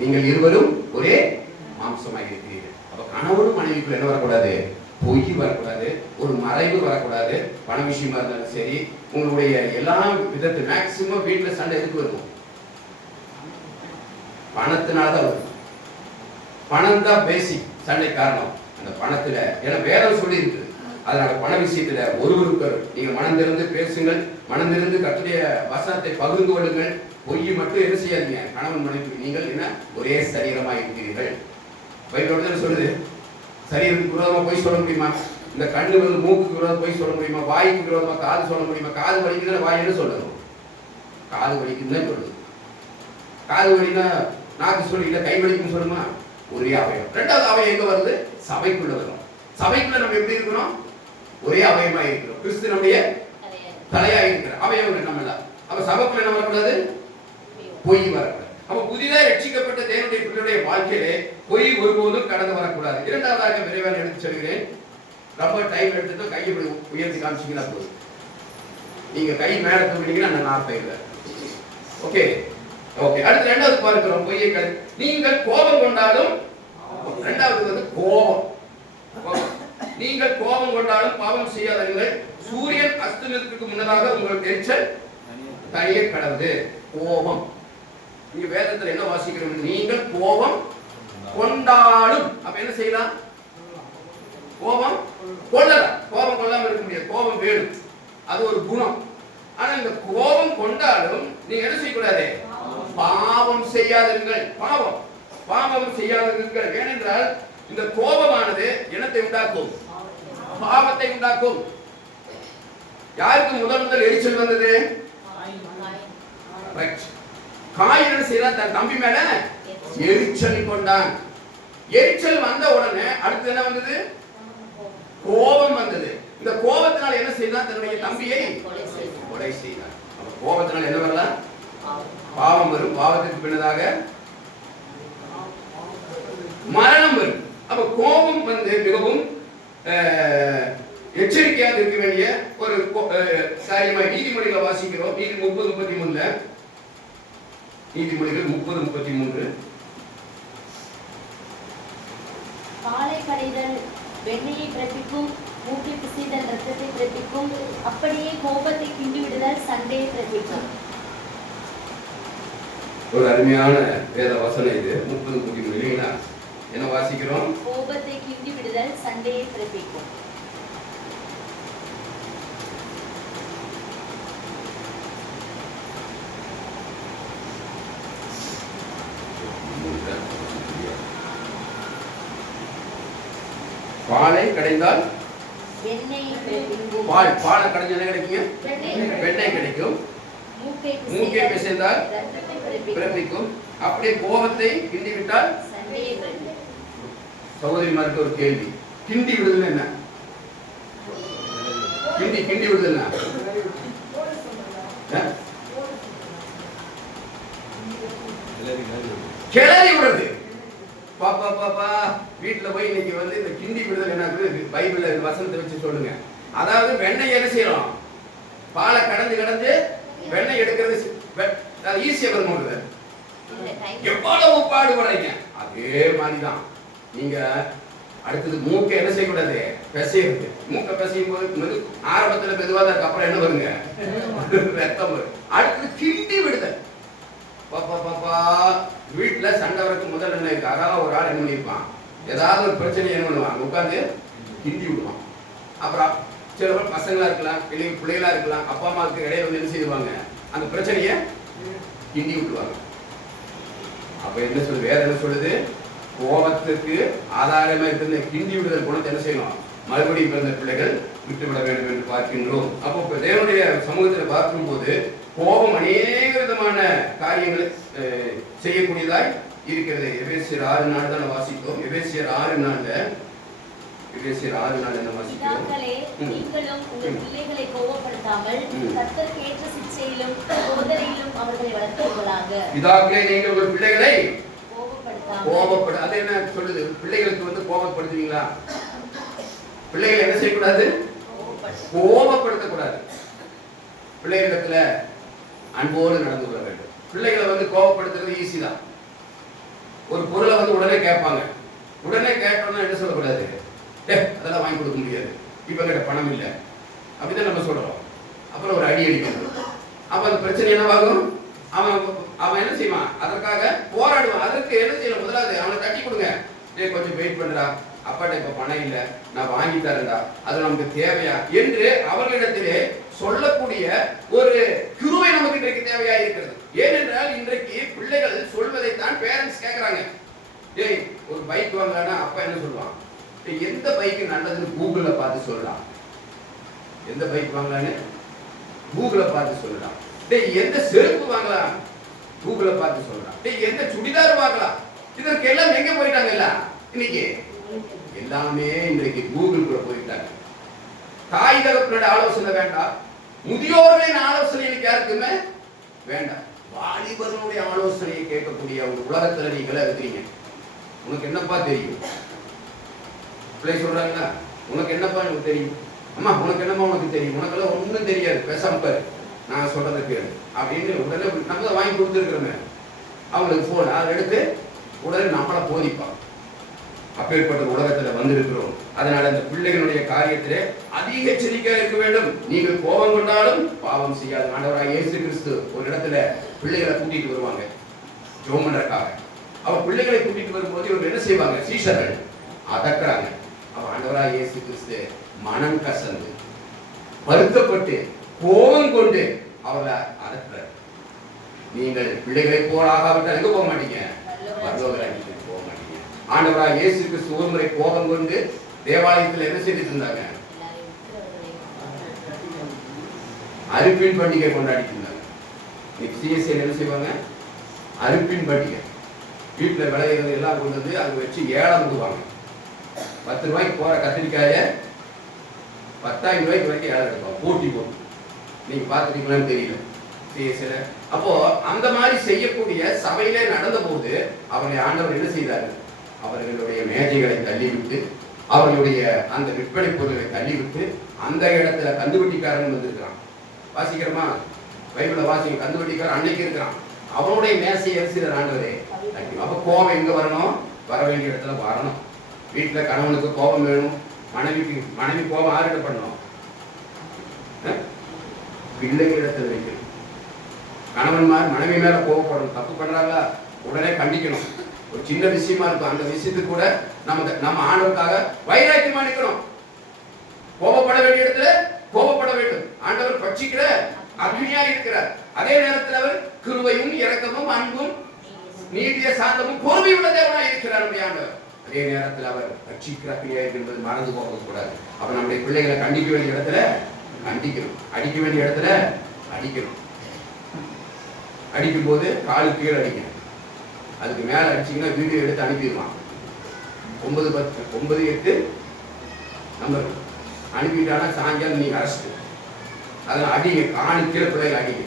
நீங்கள் இருவரும் ஒரே மாம்சமாக இருக்கிறீர்கள். அப்ப கணவனும் மனைவிக்குள்ள என்ன வரக்கூடாது, பொய் வரக்கூடாது, ஒரு மறைவு வரக்கூடாது. பண விஷயமா இருந்தாலும் சரி, உங்களுடைய எல்லா விதத்து மேக்சிமம் வீட்டுல சண்டை எதுக்கு வரும்? பணத்தினால்தான் வரும். பணம் தான் பேசிக் சண்டை காரணம். அந்த பணத்துல ஏன்னா வேதம் சொல்லி இருக்குது. அதனால பண விஷயத்துல ஒருவருக்கு நீங்க மனந்திருந்து பேசுங்கள், மனந்திருந்து கர்த்தருடைய வசனத்தை பகிர்ந்து கொள்ளுங்கள். பொய் மட்டும் என்ன செய்யாதீங்க. கணவன் மனைவி நீங்கள் என்ன ஒரே சரீரமாக இருக்கிறீர்கள். பைபிள் சொல்லுது, சரீரத்துக்கு விரோதமா பொய் சொல்ல முடியுமா? இந்த கண்ணு வந்து மூக்குக்கு விரோதமா பொய் சொல்ல முடியுமா? வாய்க்கு விரோதமா காது சொல்ல முடியுமா? காது வலிக்குதுன்னா வாய் என்ன சொல்லணும்? காது வலிக்குதுன்னு சொல்லுது. காது வலினா நாக்கு சொல்லி இல்ல கை வலிக்குன்னு சொல்லுமா? ஒரே அவயம். 2வது அவயம் எங்க வருது? சபைக்குள்ள வரும். சபைக்குள்ள நம்ம எப்படி இருக்கிறோம்? ஒரே அவயமா இருக்கிறோம். கிறிஸ்து நம்முடைய தலையா இருக்கிற அவயம் நம்ம எல்லாம். அப்ப சபைக்குள்ள என்ன வரக்கூடாது? பொய் வரக்கூடாது. அப்ப புதிதாக ரட்சிக்கப்பட்ட தேவனுடைய பிள்ளையுடைய வாழ்க்கையிலே பொய் ஒருபோதும் கடந்து வரக்கூடாது. 2வதாக விரைவாக எடுத்து சொல்கிறேன். ரொம்ப டைம் எடுத்துட்டு கையை உயர்த்தி காமிச்சிங்கன்னா போதும். நீங்க கை மேல தூக்கிட்டீங்கன்னா நான் நாற்பது. Okay okay. அடுத்து 2வது பார்க்கிறோம் பொய்யை. நீங்கள் கோபம் கொண்டாலும், 2வது வந்து கோபம். நீங்கள் கோபம் கொண்டாலும் பாவம் செய்யாதீர்கள். சூரியன் அஸ்தமிக்கிறதுக்கு முன்னதாக உங்களுக்கு எரிச்சல் தனியே கடவுது. கோபம். நீங்க வேதத்துல என்ன வாசிக்கிறோம்? நீங்கள் கோபம் கொண்டாலும். அப்ப என்ன செய்யலாம்? கோபம் கொள்ளலாம். கோபம் கொள்ளாம இருக்க முடியாது. கோபம் வேணும், அது ஒரு குணம். ஆனா இந்த கோபம் கொண்டாலும் நீங்க என்ன செய்யக்கூடாது? பாவம் செய்யாதீர்கள். பாவம் செய்யாதீர்கள். ஏனென்றால் இந்த கோபமானது என்னத்தை உண்டாக்கும்? பாவத்தை உண்டாக்கும். யாருக்கு முதல் எரிச்சல் வந்தது? காயின் செய்யலாம். தன் தம்பி மேல எரிச்சல் கொண்டான். எரிச்சல் வந்த உடனே அடுத்து என்ன வந்தது? கோபம் வந்தது. இந்த கோபத்தினால் என்ன செய்தான்? தன்னுடைய தம்பியை கொலை செய்தான். அப்ப கோபத்தினால் என்ன வரலாம்? பாவம் வரும். பாவத்துக்கு பின்னதாக மரணம் வரும். அப்ப கோபம் வந்து மிகவும் எச்சரிக்கையாக இருக்க வேண்டிய ஒரு காரியமாக நீதிமொழிகளை வாசிக்கிறோம். நீதி 30:33. நீதிமொழிகள் 30:33. பாலை கடைதல் வெண்ணையை பிறப்பிக்கும், மூக்கை பிசைதல் இரத்தத்தை பிறப்பிக்கும், அப்படியே கோபத்தை கிண்டி விடுதல் சண்டையை பிறப்பிக்கும். ஒரு அருமையான வேத வசனம் இது. 30:33 இல்லைங்களா? என்ன வாசிக்கிறோம்? கோபத்தை கிண்டி விடுதல் சண்டையை பிறப்பிக்கும். பாலை கடைந்தால் எண்ணெய் பிறப்பிக்கும். பாலை கடைஞ்ச என்ன கிடைக்கும்? வெண்ணெய் கிடைக்கும். மூக்கை பிசைந்தால் பிறப்பிக்கும். அப்படியே கோபத்தை கிண்டி விட்டால் சண்டையை பிறப்பிக்கும். சகோதரிமாருக்கு ஒரு கேள்வி, கிண்டி விடுதல் என்ன? கிண்டி விடுதல் என்ன? கிளறி விடுறது. பாப்பா பாப்பா வீட்டுல போய் இன்னைக்கு வந்து இந்த கிண்டி விடுதல் என்ன பைபிள்ல வசனத்தை வச்சு சொல்லுங்க. அதாவது வெண்ணெய் என்ன செய்யறோம்? பாலை கடந்து வெண்ணெய் எடுக்கிறது ஈஸியா வரும்போது எவ்வளவு பாடுபடுறீங்க. அதே மாதிரிதான் நீங்க அடுத்தது மூக்கை என்ன செய்யக்கூடாது? பிசையுது. மூக்கை பிசையும் போது ஆரம்பத்துல மெதுவா தான், அப்புறம் என்ன வருங்க? ரத்தம் வரும். அடுத்தது கிண்டி விடுதல். பாப்பா பாப்பா வீட்டுல சண்டை வரக்கு முதல் என்ன இருக்கு? அழகா ஒரு ஆள் என்ன பண்ணிருப்பான், ஏதாவது ஒரு பிரச்சனை என்ன பண்ணுவான், உட்காந்து கிண்டி விடுவான். அப்புறம் சில பேர் பசங்களா இருக்கலாம், பிள்ளைகளா இருக்கலாம், அப்பா அம்மாவுக்கு இடையில வந்து என்ன செய்வாங்க, அந்த பிரச்சனைய கிண்டி விட்டுவாங்க. அப்ப என்ன சொல்லுது? வேற என்ன சொல்லுது? கோபத்துக்கு ஆதாரமா இருக்கிற கிண்டி விடுதல் குணத்தை என்ன செய்யணும்? மறுபடியும் பிறந்த பிள்ளைகள் விட்டுவிட வேண்டும் என்று பார்க்கின்றோம். அப்போ தேவனுடைய சமூகத்தில் பார்க்கும்போது கோபம் அநேக விதமான காரியங்களை செய்யக்கூடியதாய் இருக்கிறது. எபேசியர் 6:4 தான் வாசித்தோம். எபேசியர் 6:4 என்ன வாசிக்கிறோம்? நீங்களும் உங்கள் பிள்ளைகளை கோபப்படுத்தாமல் கர்த்தருக்கு ஏற்ற சிட்சையிலும் போதனையிலும் அவர்களை வளர்த்துக்கொள்ளாங்க. பிதாக்களே, நீங்கள் உங்கள் பிள்ளைகளை கோபப்பட. அது என்ன சொல்லுது? பிள்ளைகளுக்கு வந்து கோபப்படுத்துவீங்களா? பிள்ளைகளை என்ன செய்யக்கூடாது? கோபப்படுத்தக்கூடாது. பிள்ளைகளிடத்துல அன்போடு நடந்து கொள்ள வேண்டும். பிள்ளைகளை வந்து கோபப்படுத்துறது ஈஸி தான். ஒரு பொருளை வந்து உடனே கேட்பாங்க. உடனே கேட்டோம்னா என்ன சொல்லக்கூடாது? அதெல்லாம் வாங்கி கொடுக்க முடியாது, இப்ப கிட்ட பணம் இல்லை, அப்படிதான் நம்ம சொல்றோம். அப்புறம் ஒரு அடி அடிக்கணும். அப்ப அந்த பிரச்சனை என்னவாகும்? அவன் என்ன செய்வான்? அதற்காக போராடுவான். அதற்கு என்ன செய்யணும்? முதலாவது அவனை தட்டி கொடுங்க. கொஞ்சம் வெயிட் பண்றா, அப்பாட்ட இப்ப பணம் இல்லை, நான் வாங்கி தரேன்டா, அது நமக்கு தேவையா என்று அவர்களிடத்திலே சொல்லக்கூடிய ஒரு கிருபை நமக்கு இன்றைக்கு தேவையா இருக்கிறது. ஏனென்றால் இன்றைக்கு பிள்ளைகள் சொல்வதைத்தான் பேரண்ட்ஸ் கேட்கறாங்க. ஏய், ஒரு பைக் வாங்கலான்னா அப்பா என்ன சொல்லுவான்? எந்த பைக் நல்லதுன்னு கூகுள்ல பார்த்து சொல்லலாம். எந்த பைக் வாங்கலான்னு கூகுள்ல பார்த்து சொல்லலாம். எந்த செருப்பு வாங்கலாம் கூகுள்ல பார்த்து சொல்லலாம். எந்த சுடிதார் வாங்கலாம். இதற்கு எல்லாம் எங்க போயிட்டாங்கல்ல? இன்னைக்கு எல்லாமே இன்றைக்கு கூகுள்குள்ள போயிட்டாங்க. தாய் தகப்பனோட ஆலோசனை வேண்டாம், முதியோர்களின் ஆலோசனை யாருக்குமே வேண்டாம். வாலிபர்களுடைய ஆலோசனையை கேட்கக்கூடிய ஒரு உலகத்துல நீங்களே இருக்கிறீங்க. உனக்கு என்னப்பா தெரியும்? பிள்ளை சொல்றாங்களா, உனக்கு என்னப்பா எனக்கு தெரியும்? அம்மா உனக்கு என்னம்மா உனக்கு தெரியும்? உனக்கெல்லாம் ஒன்றும் தெரியாது, பேசாம பாரு, நான் சொல்றதை கேளு அப்படின்னு உடனே நம்ம தான் வாங்கி கொடுத்துருக்கிறோமே. அவங்களுக்கு போன் அதை எடுத்து உடனே நம்மளை போதிப்பாங்க. அப்பேற்பட்ட உலகத்துல வந்திருக்கிறோம். அதனால அந்த பிள்ளைகளுடைய காரியத்திலே அதிக எச்சரிக்கையா இருக்க வேண்டும். நீங்கள் கோபம் கொண்டாலும் பாவம் செய்யாது. ஆண்டவராக இயேசு கிறிஸ்து ஒரு இடத்துல பிள்ளைகளை கூட்டிட்டு வருவாங்க ஜெபம் பண்றதுக்காக. அவ பிள்ளைகளை கூட்டிட்டு வரும்போது இவங்க என்ன செய்வாங்க? சீஷர்கள் அதக்குறாங்க. அவ ஆண்டவராக இயேசு கிறிஸ்து மனம் கசந்து வருத்தப்பட்டு கோபம் கொண்டு அவரை அதற்றார். நீங்கள் பிள்ளைகளை போல் ஆகாவிட்டால் எங்க போக மாட்டீங்க? பரலோகராஜ்யத்துக்கு போக மாட்டீங்க. ஆண்டவராக இயேசு கிறிஸ்து ஒரு முறை கோபம் கொண்டு தேவாலயத்தில் என்ன செய்துட்டு இருந்தாங்க? அறுப்பின் பண்டிகை கொண்டாடிட்டு இருந்தாங்க. சிஎஸ்ஐ என்ன செய்வாங்க? அறுப்பின் பண்டிகை. வீட்டில் விளையிறது எல்லாம் கொண்டு வந்து அங்கே வச்சு ஏலம் கொடுவாங்க. 10 ரூபாய்க்கு போற கத்திரிக்காய 10,000 ரூபாய்க்கு வரைக்கும் ஏலம் எடுப்பாங்க, போட்டி போட்டு. நீங்க பார்த்துட்டீங்களான்னு தெரியல சிஎஸ்ஐல. அப்போ அந்த மாதிரி செய்யக்கூடிய சபையிலே நடந்த போது அவருடைய ஆண்டவர் என்ன செய்தார்கள்? அவர்களுடைய மேஜைகளை தள்ளிவிட்டு, அவர்களுடைய அந்த விற்பனை பொருட்களை தள்ளிவிட்டு, அந்த இடத்துல கந்துவட்டிக்காரன் வந்திருக்கிறான். வாசிக்கிறோமா? பைபிள வாசிக்க. கந்துவட்டிக்காரன் அன்னைக்கு இருக்கிறான். அவனுடைய மேசையை எரிசிற ஆண்டவரே. அப்ப கோபம் எங்க வரணும்? வர வேண்டிய இடத்துல வரணும். வீட்டுல கணவனுக்கு கோபம் வேணும், மனைவி கோபம் யார்கிட்ட பண்ணணும்? பிள்ளைகளிடத்தில் வைக்கணும். கணவன்மார் மனைவி மேல கோபப்படணும். தப்பு பண்றாங்களா உடனே கண்டிக்கணும். ஒரு சின்ன விஷயமா இருக்கும், அந்த விஷயத்துக்கு கூட நம்ம ஆண்டவருக்காக வைராக்கியமா நிற்கணும். கோபப்பட வேண்டிய இடத்துல கோபப்பட வேண்டும். ஆண்டவர் பட்சிக்கிற அக்னியா இருக்கிறார். அதே நேரத்தில் அவர் கிருபையும் இரக்கமும் அன்பும் நீதிய சாந்தமும் பொறுமை உள்ள தேவனாய் இருக்கிறார். ஆண்டவர் அதே நேரத்தில் அவர் ரட்சிக்கிறார் என்பது மறந்து போகக்கூடாது. அப்ப நம்முடைய பிள்ளைகளை கண்டிக்க வேண்டிய இடத்துல கண்டிக்கணும், அடிக்க வேண்டிய இடத்துல அடிக்கணும். அடிக்கும் போது காலு கீழே அடிக்கணும். அதுக்கு மேல அடிச்சீங்கன்னா வீடியோ எடுத்து அனுப்பிடுவான். 910 நம்பர் அனுப்பிட்டானா சாயங்காலம் நீங்க அரெஸ்ட். அதெல்லாம் அடிங்க, காலு கீழே பிள்ளைகள் அடிங்க.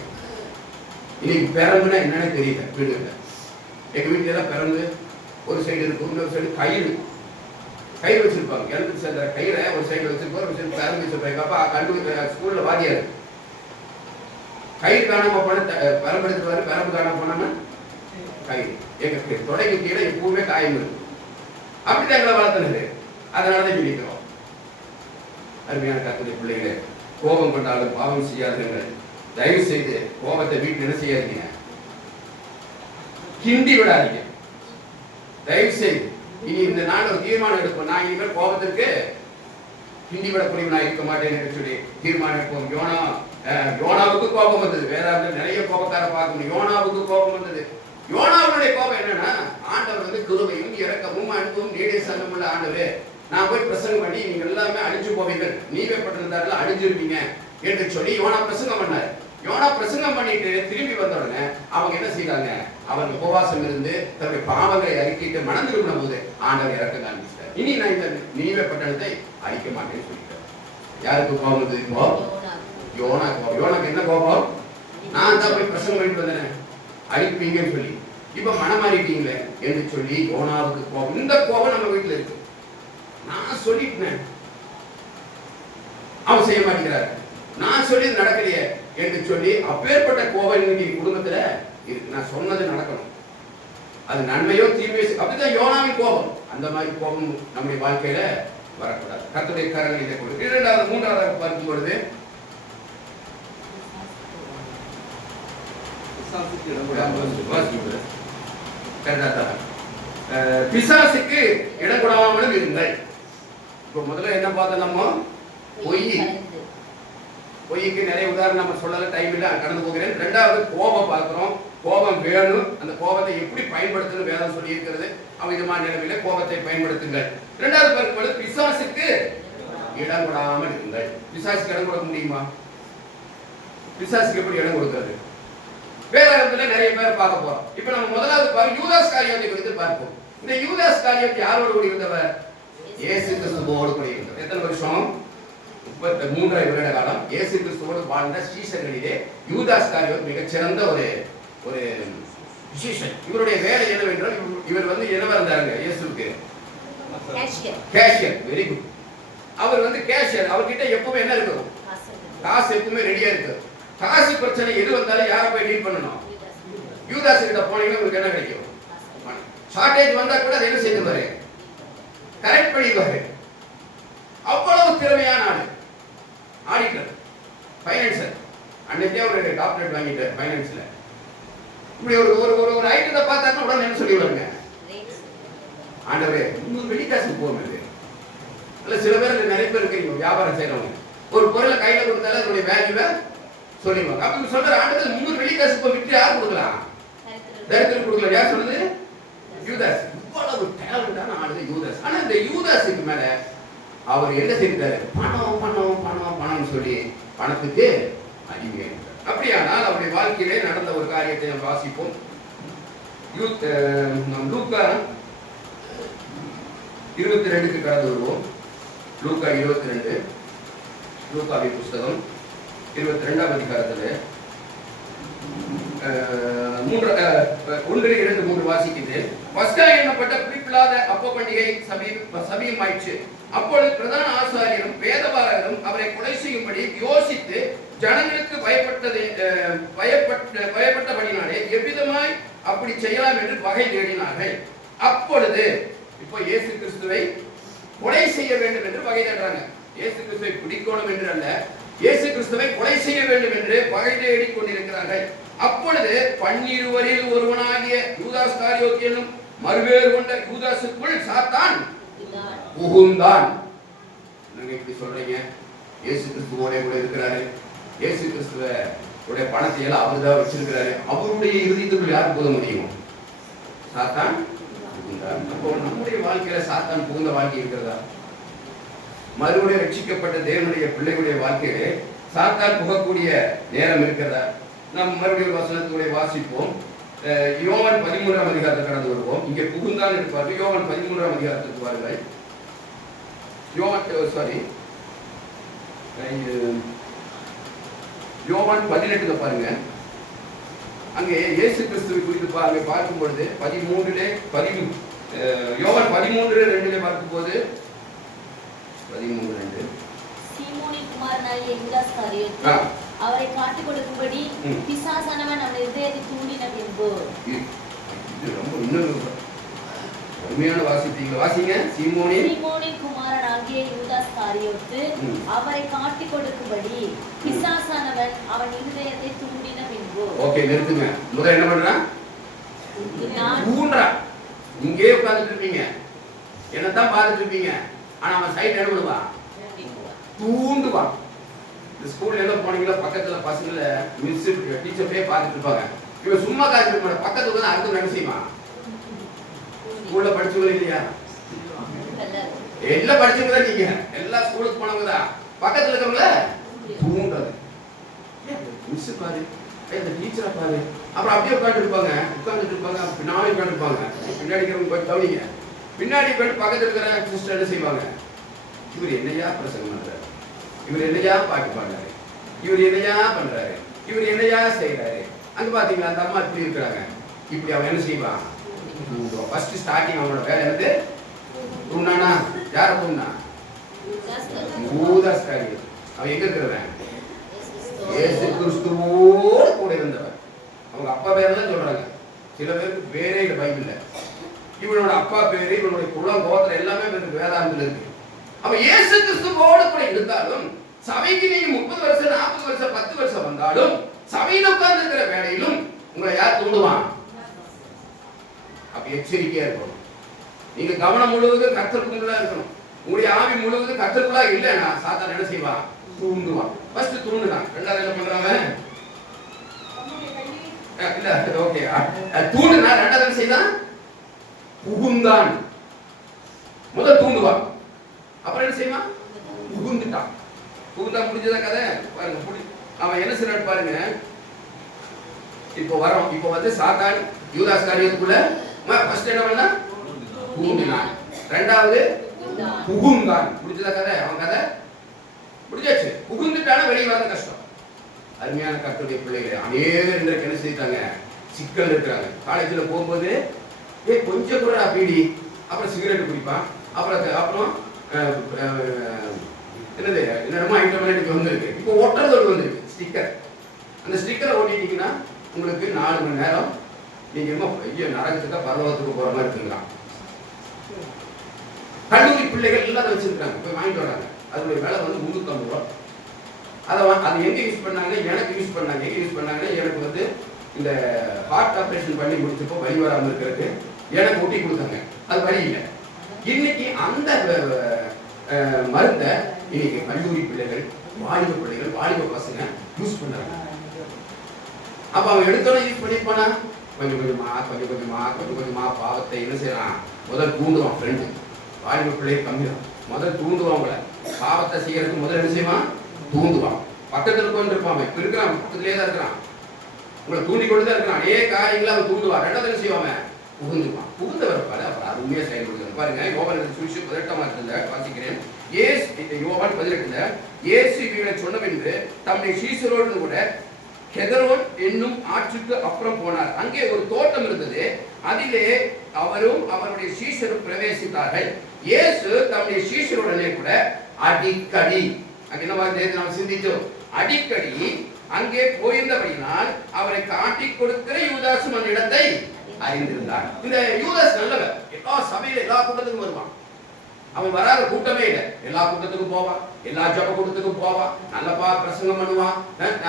இன்னைக்கு பிறந்துனா என்னன்னு தெரியல. வீடுகளில் எங்க வீட்டுல எல்லாம் பிறந்து ஒரு சைடு இருக்கும், இன்னொரு சைடு கயிறு வச்சிருப்பாங்க. எழுத்து சேர்ந்த கயிறை ஒரு சைடு வச்சிருப்பாரு, ஒரு சைடு பிறந்து வச்சிருப்பாங்க. அப்பா கண்டு ஸ்கூல்ல வாதியாரு கயிறு காணாம போன பெரம்பெடுத்துவாரு, பெரம்பு காணாம போனாம கயிறு எங்க தொடைக்கு கீழே எப்பவுமே காயம் இருக்கு. அப்படிதான் எங்களை வளர்த்துனது. அதனாலதான் சொல்லிக்கிறோம். அருமையான கர்த்தருடைய பிள்ளைகளே, கோபம் கொண்டாலும் பாவம் செய்யாதீர்கள். தயவு செய்து கோபத்தை வீட்டில் என்ன செய்யாதீங்க, கிண்டி விடாதீங்க. தயவு செய்து இனி இந்த நாள் ஒரு தீர்மானம் எடுப்போம். நான் இனிமேல் கோபத்திற்கு கிண்டி விடக்கூடிய நான் இருக்க மாட்டேன்னு சொல்லி தீர்மானம் எடுப்போம். யோனாவுக்கு கோபம் வந்தது. வேற நிறைய கோபக்கார பார்க்க முடியும். யோனாவுக்கு கோபம் வந்தது. யோனாவுடைய கோபம் என்னன்னா, ஆண்டவர் வந்து கிருபையும் இரக்கமும் அன்பும் நீடிய சமம் உள்ள ஆண்டவர், நான் போய் பிரசங்கம் பண்ணி நீங்க எல்லாமே அழிஞ்சு போவீர்கள், நீவேப்பட்டிருந்தாருல அழிஞ்சிருப்பீங்க என்று சொல்லி யோனா பிரசங்கம் பண்ணார். யோனா பிரசங்கம் பண்ணிட்டு திரும்பி வந்த உடனே அவங்க என்ன செய்தாங்க, அவங்க உபவாசம் இருந்து தன்னுடைய பாவங்களை அறிக்கிட்டு மனம் திரும்பின போது ஆண்டவர் இறக்க ஆரம்பிச்சிட்டார். இனி நான் இந்த நீவே பட்டணத்தை அழிக்க மாட்டேன்னு சொல்லிட்டார். யாருக்கு கோபம் வந்தது? யோனா கோபம். யோனாக்கு என்ன கோபம்? நான் தான் போய் பிரசங்கம் பண்ணிட்டு வந்தேன், அழிப்பீங்கன்னு சொல்லி. இப்ப மனம் மாறிட்டீங்களே என்று சொல்லி யோனாவுக்கு கோபம். இந்த கோபம் நம்ம வீட்டுல இருக்கு. நான் சொல்லிட்டேன், அவன் செய்ய மாட்டேங்கிறார், நான் சொல்லி நடக்கலையே என்று சொல்லி அப்பேற்பட்ட கோபம் இன்னைக்கு குடும்பத்துல இருக்கு. நான் சொன்னது நடக்கணும், அது நன்மையோ தீமையோ, அப்படிதான் யோனாவின் கோபம். அந்த மாதிரி கோபம் நம்முடைய வாழ்க்கையில வரக்கூடாது. கர்த்தருடைய கரங்கள் இதை கொடுத்து இரண்டாவது மூன்றாவது பார்க்கும் பொழுது பிசாசுக்கு இடம் கொடாமலும் இருங்கள். இப்ப முதல்ல என்ன பார்த்தோம், நம்ம பொய்க்கு நிறைய உதாரணம் நம்ம சொல்லல, டைம் இல்ல, கடந்து போகிறேன். ரெண்டாவது கோபம் பார்க்கிறோம். கோபம் வேணும், அந்த கோபத்தை எப்படி பயன்படுத்தணும் வேதம் சொல்லி இருக்கிறது. அவ்விதமான நிலைமையில கோபத்தை பயன்படுத்துங்கள். இரண்டாவது பார்க்கும்போது பிசாசுக்கு இடம் கொடாமல் இருங்கள். பிசாசுக்கு இடம் கொடுக்க முடியுமா? பிசாசுக்கு எப்படி இடம் கொடுக்கிறது? வேதாகமத்துல நிறைய பேர் பார்க்க போறோம். இப்ப நம்ம முதலாவது பாருங்க, யூதாஸ் காரியோத்தை குறித்து பார்ப்போம். இந்த யூதாஸ் காரியோத் யாரோடு கூட இருந்தவர்? இயேசு கிறிஸ்துவோடு கூட இருந்தவர். எத்தனை வருஷம்? 33 வருட காலம் இயேசு கிறிஸ்துவோடு வாழ்ந்த சீஷர்களிலே யூதாஸ் காரியோத் மிகச்சிறந்த ஒரு விசேஷன். இவருடைய வேலை என்னவென்றால், இவர் வந்து என்னவா இருந்தாங்க இயேசுக்கு? கேஷியர். Very good. அவர் வந்து கேஷியர். அவர்கிட்ட எப்பவுமே என்ன இருக்கும்? காசு எப்பவுமே ரெடியா இருக்கு. காசு பிரச்சனை எது வந்தாலும் யாரை போய் டீல் பண்ணணும்? யூதாஸ் கிட்ட போனீங்கன்னா உங்களுக்கு என்ன கிடைக்கும்? ஷார்டேஜ் வந்தா கூட அதை என்ன செய்வாரு? கரெக்ட் பண்ணிடுவாரு. அவ்வளவு திறமையான ஆளு. Auditor, financier. அன்னைக்கே ஒரு டாக்டரேட் வாங்கிட்டார் ஃபைனான்ஸ்ல. இப்படி ஒரு ஒரு ஒரு ஐட்டத்தை பார்த்தாருன்னா உடனே என்ன சொல்லிடுவாங்க? ஆண்டவரே 300 வெள்ளிக்காசு போகுது. அல்ல சில பேர் நிறைய பேர் இருக்கீங்க வியாபாரம் செய்யறவங்க, ஒரு பொருளை கையில கொடுத்தாலும் அதனுடைய வேல்யூவை சொல்லிடுவாங்க. அப்படி சொல்ற ஆண்டவர் 300 வெள்ளிக்காசு இப்போ விட்டு யார் கொடுக்கலாம்? தரித்திரம் கொடுக்கல. யார் சொல்லுது? யூதாஸ். இவ்வளவு டேலண்டான ஆளு யூதாஸ். ஆனா இந்த யூதாஸுக்கு மேல அவர் என்ன செய்தாரு? பணம் பணம் பணம் பணம் சொல்லி பணத்துக்கு அடிமை. அப்படியானால் அவருடைய வாழ்க்கையிலே நடந்த ஒரு காரியத்தை நாம் வாசிப்போம். லூக்கா 22க்கு கடந்து வருவோம். லூக்கா 22, லூக்காவின் புஸ்தகம் 22ஆம் அதிகாரத்தில் 1-2-3 வாசிக்கின்றேன். பஸ்கா எண்ணப்பட்ட புளிப்பில்லாத அப்ப பண்டிகை சமீபமாயிற்று. அப்பொழுது பிரதான ஆசாரியரும் வேதபாரகரும் அவரை கொலை செய்யும்படி யோசித்து ஜனங்களுக்கு பயப்பட்டபடினாலே எவ்விதமாய் அப்படி செய்யலாம் என்று வகை தேடினார்கள். அப்பொழுது இப்போ இயேசு கிறிஸ்துவை கொலை செய்ய வேண்டும் என்று வகை தேடுறாங்க. இயேசு கிறிஸ்துவை பிடிக்கணும் என்று அல்ல, இயேசு கிறிஸ்துவை கொலை செய்ய வேண்டும் என்று வகை தேடிக் கொண்டிருக்கிறார்கள். அப்பொழுது 12 ஒருவனாகிய யூதாஸ் காரியோத் என்னும் மறுவேறு கொண்ட யூதாசுக்குள் சாத்தான் புகுந்தான். நீங்க இப்படி சொல்றீங்க, இயேசு கிறிஸ்துவோட கூட இருக்கிறாரு, இயேசு கிறிஸ்துவோட பணத்தை எல்லாம் அவர்தான் வச்சிருக்கிறாரு, அவருடைய இறுதிக்குள் யார் போக முடியும்? சாத்தான் புகுந்தான். அப்போ நம்முடைய வாழ்க்கையில சாத்தான் புகுந்த வாழ்க்கை இருக்கிறதா? மறுபடியும் ரட்சிக்கப்பட்ட தேவனுடைய பிள்ளைகளுடைய வாழ்க்கையிலே சாத்தான் புகக்கூடிய நேரம் இருக்கிறதா? நாம் மறுபடியும் வசனத்துடைய வாசிப்போம். யோவான் 13ஆம் அதிகாரத்தை கடந்து வருவோம். இங்கே புகுந்தான் இருப்பாரு. யோவான் 13ஆம் அதிகாரத்துக்கு வாருங்கள். யோவான் 18 பாருங்க. அங்கே இயேசு கிறிஸ்துவை குறித்து அங்கே பார்க்கும் பொழுது 13 யோவான் 13:2 பார்க்கும்போது 13:2 சீமோனின் குமாரனாகிய யூதாஸ் காரியோத்து அவரை காட்டிக் கொடுக்கும்படி பிசாசானவன் அவன் இதயத்தை தூண்டின பின்பு. இது ரொம்ப இன்னொரு அருமையான வாசிங்க. சீமோனின் குமாரனாகிய யூதாஸ் காரியோத்து அவரை காட்டிக் கொடுக்கும்படி பிசாசானவன் அவன் இதயத்தை தூண்டின பின்பு. ஓகே, நிறுத்துங்க. முதல்ல என்ன பண்றான்? தூண்டுறான். இங்கே உட்கார்ந்துட்டு இருப்பீங்க, என்னத்தான் பார்த்துட்டு இருப்பீங்க. ஆனா அவன் சைட் என்ன பண்ணுவான்? தூண்டுவான். இந்த ஸ்கூல்ல எல்லாம் போனீங்களா, பக்கத்துல பசங்கள மிஸ் டீச்சர் போய் பார்த்துட்டு இருப்பாங்க. இவன் சும்மா காய்ச்சிட்டு போன பக்கத்துல வந்து அடுத்து என்ன செய்வான்? ஸ்கூல்ல படிச்சவங்க இல்லையா? எல்லாம் படிச்சவங்க தான். நீங்க எல்லா ஸ்கூலுக்கு போனவங்க தான். பக்கத்துல இருக்கவங்கள தூண்டுறது. மிஸ் பாரு, இந்த டீச்சரை பாரு. அப்புறம் அப்படியே உட்காந்துட்டு இருப்பாங்க. பின்னாடி உட்காந்துருப்பாங்க. பின்னாடி இருக்கிறவங்க போய் கவனிங்க. பின்னாடி போயிட்டு பக்கத்துல இருக்கிற சிஸ்டர் என்ன செய்வாங்க? இவர் என்னையா பிரசங்கம் பண்றாரு, இவர் என்னையா பாட்டு பாடுறாரு, இவர் என்னையா பண்றாரு, இவர் என்னையா செய்யறாரு. அங்க பாத்தீங்களா அந்த அம்மா இப்படி இருக்கிறாங்க. இப்படி அவன் என்ன செய்வான்? ஃபர்ஸ்ட் ஸ்டார்டிங் அவனோட வேலை என்னது? தூண்டானா? யார தூண்டா? யூதாஸ் காரியர். அவன் எங்க இருக்கிறவன்? இயேசு கிறிஸ்துவோடு கூட இருந்தவன். அவங்க அப்பா பேரெல்லாம் சொல்றாங்க. சில பேருக்கு பேரே இல்லை பைபிள்ல. இவனோட அப்பா பேரு, இவனுடைய குலம், கோத்திரம் எல்லாமே வேதாந்தத்துல இருக்கு. அவன் இயேசு கிறிஸ்துவோடு கூட இருந்தாலும், சபைக்கு நீங்க 30 வருஷம் 40 வருஷம் 10 வருஷம் வந்தாலும், சபையில உட்கார்ந்து இருக்கிற வேலையிலும் உங்களை யார் தூண்டுவான்? அப்ப எச்சரிக்கையா இருக்கணும். நீங்க கவனம் முழுவதும் கர்த்தருக்குள்ளா இருக்கணும். உங்களுடைய ஆவி முழுவதும் கர்த்தருக்குள்ளா இல்லைன்னா சாத்தான் என்ன செய்வான்? தூண்டுவான். ஃபர்ஸ்ட் தூண்டுனான். ரெண்டாவது என்ன பண்றாங்க? இல்ல ஓகே, தூண்டுனா ரெண்டாவது என்ன செய்தான்? புகுந்தான். முதல் தூண்டுவான், அப்புறம் என்ன செய்வான்? புகுந்துட்டான். புகுந்தா முடிஞ்சதா கதை பாருங்க. அவன் என்ன செய்றான் பாருங்க. இப்போ வரோம். இப்போ வந்து சாத்தான் யூதாஸ் காரியத்துக்குள்ள ஃபர்ஸ்ட் என்ன பண்ணா? தூண்டினான். ரெண்டாவது புகுந்தான். முடிஞ்சதா கதை? அவன் கதை முடிஞ்சாச்சு. புகுந்துட்டானா வெளியே வர கஷ்டம். அருமையான கர்த்தருடைய பிள்ளைகளை அநேகர் இன்றைக்கு என்ன செய்தாங்க? சிக்கல் இருக்கிறாங்க. காலேஜ்ல போகும்போது கொஞ்சம் கூட பீடி, அப்புறம் சிகரெட் குடிப்பான், அப்புறம் என்னது என்னமா ஐட்டம் எனக்கு வந்துருக்கு. இப்போ ஒட்டுறது வந்துருக்கு ஸ்டிக்கர். அந்த ஸ்டிக்கரை ஓட்டிட்டீங்கன்னா உங்களுக்கு 4 மணி நேரம் நீங்க ஐயோ நரகத்துக்கு பரலோகத்துக்கு போற மாதிரி இருக்குங்களா. கல்லூரி பிள்ளைகள் எல்லாம் அதை வச்சிருக்காங்க, போய் வாங்கிட்டு வராங்க. அதோட விலை வந்து 350 ரூபா. அது எங்க யூஸ் பண்ணாங்க? எனக்கு யூஸ் பண்ணாங்க. எங்க யூஸ் பண்ணாங்கன்னா, எனக்கு வந்து இந்த ஹார்ட் ஆபரேஷன் பண்ணி முடிச்சப்போ வலி வராமல் இருக்கிறதுக்கு எனக்கு ஒட்டி கொடுத்தாங்க. அது வழி இல்லை. இன்னைக்கு அந்த மருந்தை இன்னைக்கு கல்லூரி பிள்ளைகள், வாலிப பசங்க யூஸ் பண்றாங்க. அப்ப அவன் எடுத்தோட யூஸ் பண்ணிருப்பானா? கொஞ்சம் கொஞ்சமா பாவத்தை என்ன செய்யறான்? முதல் தூண்டுவான். ஃப்ரெண்டு வாலிப பிள்ளைகள் கம்மிதான். முதல் தூண்டுவாங்கள பாவத்தை செய்யறதுக்கு முதல் என்ன செய்வான்? தூண்டுவான். பக்கத்துல போயிட்டு இருப்பான். இப்ப இருக்கிறான், பக்கத்திலே தான் இருக்கிறான், உங்களை தூண்டிக்கொண்டு தான் இருக்கிறான். அநேக காரியங்களை அவன் தூண்டுவான். ரெண்டாவது என்ன செய்வாங்க? புகுந்துவான். புகுந்தவர் அப்புறம் அருமையா செயல்படுது பாருங்க. யோவான் சுவிசேஷம் 18ஆம் அதிகாரத்துல வாசிக்கிறேன். யோவான் 18ல இயேசு இவைகளை சொன்னவென்று தம்முடைய சீஷரோடு கூட கெதரோன் என்னும் ஆற்றுக்கு அப்புறம் போனார். அங்கே ஒரு தோட்டம் இருந்தது. அதிலே அவரும் அவருடைய சீஷரும் பிரவேசித்தார்கள். இயேசு தம்முடைய சீஷருடனே கூட அடிக்கடி நாம் சிந்தித்தோம். அடிக்கடி அங்கே போயிருந்தபடியினால் அவரை காட்டிக் கொடுக்கிற யூதாசும் அந்த இடத்தை அறிந்திருந்தார். இந்த யூதாஸ் நல்லவன். எல்லா சபையில எல்லா கூட்டத்துக்கும் வருவான். அவன் வராத கூட்டமே இல்லை. எல்லா கூட்டத்துக்கும் போவான், எல்லா ஜப கூட்டத்துக்கும் போவான், நல்லப்பா பிரசங்கம் பண்ணுவான்,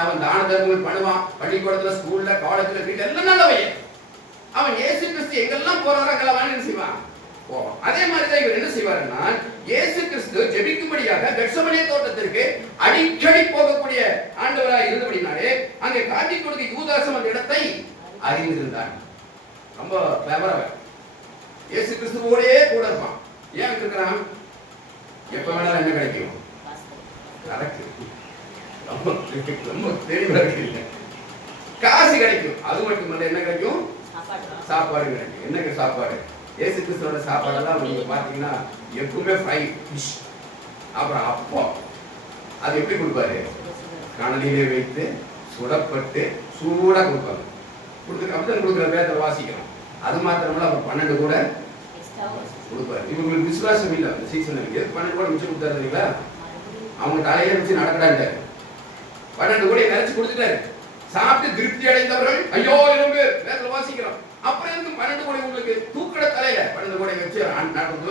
அவன் தான தர்மங்கள் பண்ணுவான். பள்ளிக்கூடத்துல, ஸ்கூல்ல, காலேஜ்ல, வீட்டுல எல்லாம் நல்லவையே. அவன் இயேசு கிறிஸ்து எங்கெல்லாம் போறாரோ அங்கெல்லாம் என்ன செய்வான்? போவான். அதே மாதிரிதான் இவர் என்ன செய்வாருன்னா, இயேசு கிறிஸ்து ஜெபிக்கும்படியாக கெத்செமனே தோட்டத்திற்கு அடிக்கடி போகக்கூடிய ஆண்டவராக இருந்தபடினாலே அங்கே காட்டிக் கொடுக்க யூதாசும் அந்த இடத்தை அறிந்திருந்தான். ரொம்ப கிளவர் அவன். இயேசு கிறிஸ்துவோடே கூட இருப்பான். ஏன் இருக்கிறான்? எப்ப வேணாலும் என்ன கிடைக்கும்? ரொம்ப தெளிவா இருக்கு. காசு கிடைக்கும். அது மட்டுமல்ல, என்ன கிடைக்கும்? சாப்பாடு கிடைக்கும். என்னங்க சாப்பாடு? இயேசு கிறிஸ்துவோட சாப்பாடெல்லாம் நீங்க பாத்தீங்கன்னா எப்பவுமே ஃப்ரை ஃபிஷ், அப்புறம் அப்போ அது எப்படி கொடுப்பாரு? கனலிலே வைத்து சுடப்பட்டு சூடா கொடுப்பாங்க. கொடுத்து அப்படிதான் கொடுக்குற வேதத்தை வாசிக்கிறோம். அது மாத்திரமல்ல, அவர் 12 கூட கொடுப்பாரு. இவங்களுக்கு விசுவாசம் இல்லை. அந்த சீசன் 12 கூட மிச்சம் கொடுத்தாரு இல்லைங்களா? அவங்க தலையில வச்சு நடக்கடாண்டாரு. 12 கூட நினைச்சு கொடுத்துட்டாரு. சாப்பிட்டு திருப்தி அடைந்தவர்கள் ஐயோ எலும்பு வேதத்தை வாசிக்கிறோம். அப்புறம் எதுக்கு 12 கூட உங்களுக்கு தூக்கட தலையில 12 கூட வச்சு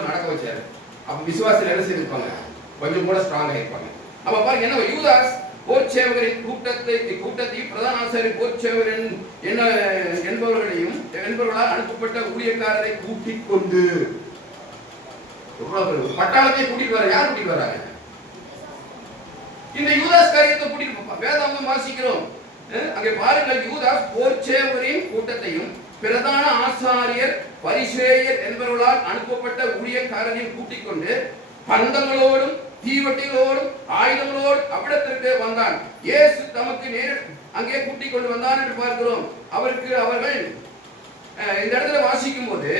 நடக்க வச்சாரு. அப்ப விசுவாசத்தில் என்ன செய்திருப்பாங்க? கொஞ்சம் கூட ஸ்ட்ராங் ஆயிருப்பாங்க. அப்ப பாருங்க, என்ன யூதாஸ் போர்ச்சேவகரின் கூட்டத்தையும் பிரதான ஆசாரியர் போர்ச்சேவகர் என்பவர்களால் அனுப்பப்பட்ட ஊழியக்காரரை கூட்டிக் கொண்டு பட்டாளத்தை கூட்டிட்டு வர. யார் கூட்டிட்டு வராங்க? இந்த யூதாஸ் காரியத்தை கூட்டிட்டு வேதாந்தம் வாசிக்கிறோம். அங்கே பாருங்கள், யூதாஸ் போர்ச்சேவகரின் கூட்டத்தையும் பிரதான ஆசாரியர் பரிசேயர் என்பவர்களால் அனுப்பப்பட்ட ஊழியக்காரரையும் கூட்டிக் கொண்டு பந்தங்களோடும் தீவட்டிகளோடும் ஆயுதங்களோடும் அவ்விடத்திற்கு வந்தான். இயேசு தமக்கு அங்கே கூட்டிக் கொண்டு வந்தான் என்று பார்க்கிறோம். அவர்கள் இந்த இடத்துல வாசிக்கும் போது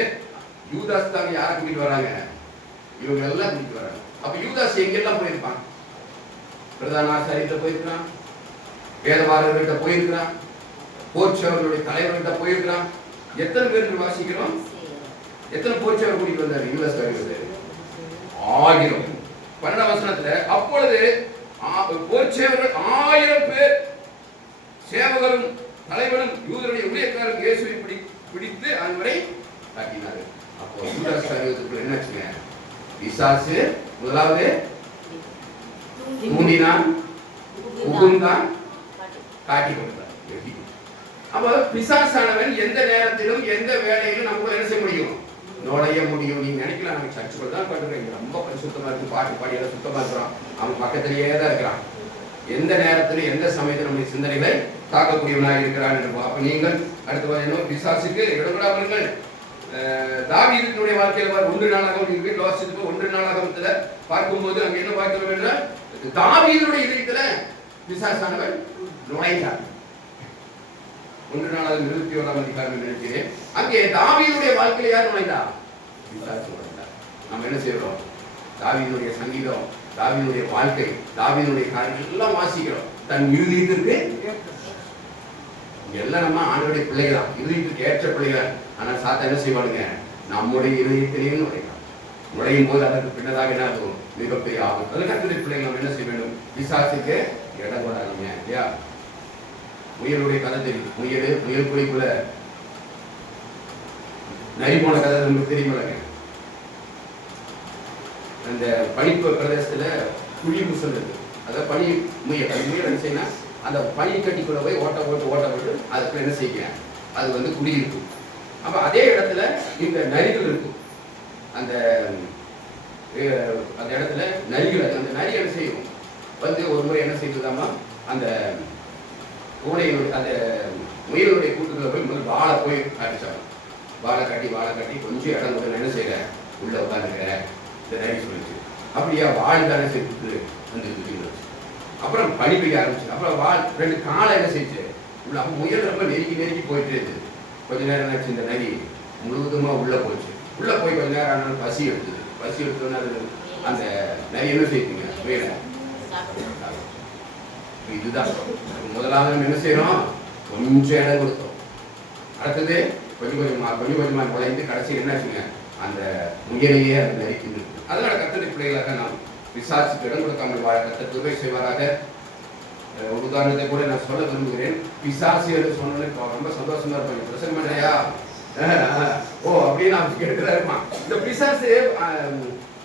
யூதாஸ் தான் யாரை கூட்டிட்டு வராங்க? இவங்க எல்லாம் கூட்டிட்டு வராங்க. அப்ப யூதாஸ் எங்கெல்லாம் போயிருப்பான்? பிரதான ஆசாரியர்கிட்ட போயிருக்கிறான், வேதபாரகர்கிட்ட போயிருக்கிறான், போர்ச்சவர்களுடைய தலைவர்கிட்ட போயிருக்கிறான். எத்தனை பேருக்கு வாசிக்கிறோம்? எத்தனை போர்ச்சவர் கூட்டிட்டு வந்தாரு யூதாஸ்? 1000. 12ஆம் வசனத்துல அப்பொழுது போர்ச்சேவர்கள் 1000 பேர் சேவகரும் தலைவரும் யூதருடைய ஊழியக்காரரும் இயேசுவை பிடித்து அன்வரை காட்டினார்கள். அப்போ யூதாஸ் காரியத்துக்குள்ள என்னாச்சுங்க? பிசாசு முதலாவது தூண்டினான், புகுந்தான், காட்டி கொடுத்தான். அப்ப பிசாசானவன் எந்த நேரத்திலும் எந்த வேலையிலும் நமக்கு என்ன செய்ய முடியும்? நுழைய முடியும். நீங்க நினைக்கலாம், நம்ம சர்ச்சுக்குள்ள தான் பண்றீங்க, ரொம்ப பரிசுத்தமா இருக்கு, பாட்டு பாடி எல்லாம் சுத்தமா இருக்கிறோம், அவன் பக்கத்திலேயே தான் இருக்கிறான். எந்த நேரத்திலும் எந்த சமயத்தில் நம்முடைய சிந்தனைகளை தாக்கக்கூடியவனாக இருக்கிறான் என்று. அப்ப நீங்கள் அடுத்து பிசாசுக்கு இடப்படாமல் தாவீதுடைய வாழ்க்கையில 1 நாளாகமம் நீங்க வீட்டில் வாசித்து 1 நாளாகமத்துல பார்க்கும்போது அங்க என்ன பார்க்கிறோம் என்றால், தாவீதுடைய இதயத்துல பிசாசானவன் நுழைந்தார். 1 நாளாகமம் 21ஆம் அதிகாரம் நினைக்கிறேன். அங்கே தாவீதுடைய வாழ்க்கையில யார் நுழைந்தா? பிசாசு நுழைந்தார். நம்ம என்ன செய்யறோம்? தாவீதுடைய சங்கீதம், தாவீதுடைய வாழ்க்கை, தாவீதுடைய காரியங்கள் எல்லாம் வாசிக்கிறோம். தன் இருதயத்திற்கு எல்லாம் நம்ம ஆண்டவருடைய பிள்ளைகள், இருதயத்துக்கு ஏற்ற பிள்ளைகள். ஆனால் சாத்தா என்ன செய்வானுங்க? நம்முடைய இருதயத்திலேயே நுழையலாம். நுழையும் போது அதற்கு பின்னதாக என்ன ஆகும்? மிகப்பெரிய ஆகும். அதுக்கு கர்த்தருடைய பிள்ளைகள் நம்ம என்ன செய்ய வேண்டும்? பிசாசுக்கு இடம் போடாதீங்க. இல்லையா? முயலுடைய கதை தெரியும். முயல் குழிக்குள்ள நரி போன கதை நமக்கு தெரியுமில்லைங்க. அந்த பனிப்பு பிரதேசத்துல குழி முசல் இருக்கு. அதாவது பனி முயல், அது முயல் என்ன செய்யணும்? அந்த பனி கட்டிக்குள்ள போய் ஓட்ட போட்டு அதுக்குள்ள என்ன செய்ய? அது குடி இருக்கும். அப்ப அதே இடத்துல இந்த நரிகள் இருக்கும். அந்த இடத்துல நரிகள், அந்த நரி என்ன செய்யும்? ஒரு முறை என்ன செய்யுதாமா, அந்த பூனையினுடைய அந்த முயலுடைய கூட்டுக்குள்ள போய் முதல் வாழை போய் காட்டிச்சாங்க. வாழை காட்டி கொஞ்சம் இடம் கொடுத்து என்ன செய்யற? உள்ள உட்காந்துக்கிற இந்த நரி சொல்லிச்சு. அப்படியா? வாழ் தானே சேர்த்து வந்து அப்புறம் பனி பெய்ய ஆரம்பிச்சு. அப்புறம் வாழ் 2 காலை என்ன செய்ச்சு உள்ள. அப்போ முயல் ரொம்ப நெருக்கி போயிட்டு இருந்தது. கொஞ்ச நேரம் என்னாச்சு? இந்த நரி முழுவதுமா உள்ள போச்சு. உள்ள போய் கொஞ்ச நேரம் ஆனாலும் பசி எடுத்தது. பசி எடுத்தோன்னா அது அந்த நரி என்ன செய்யுங்க? முயலை இதுதான் முதலாவது நம்ம என்ன செய்யறோம்? கொஞ்சம் இடம் கொடுத்தோம். அடுத்தது கொஞ்சம் கொஞ்சமா குறைந்து கடைசி என்னாச்சுங்க? அந்த முயலையே அது நரிக்கிட்டு. அதனால கர்த்தருடைய பிள்ளைகளாக நாம் பிசாசுக்கு இடம் கொடுக்காமல் வாழ கர்த்தர் கிருபை செய்வாராக. ஒரு உதாரணத்தை கூட நான் சொல்ல விரும்புகிறேன். பிசாசு என்று சொன்னது ரொம்ப சந்தோஷமா இருப்பாங்க. பிரசங்கம் இல்லையா? ஓ அப்படின்னு நான் கேட்கிறாருமா. இந்த பிசாசு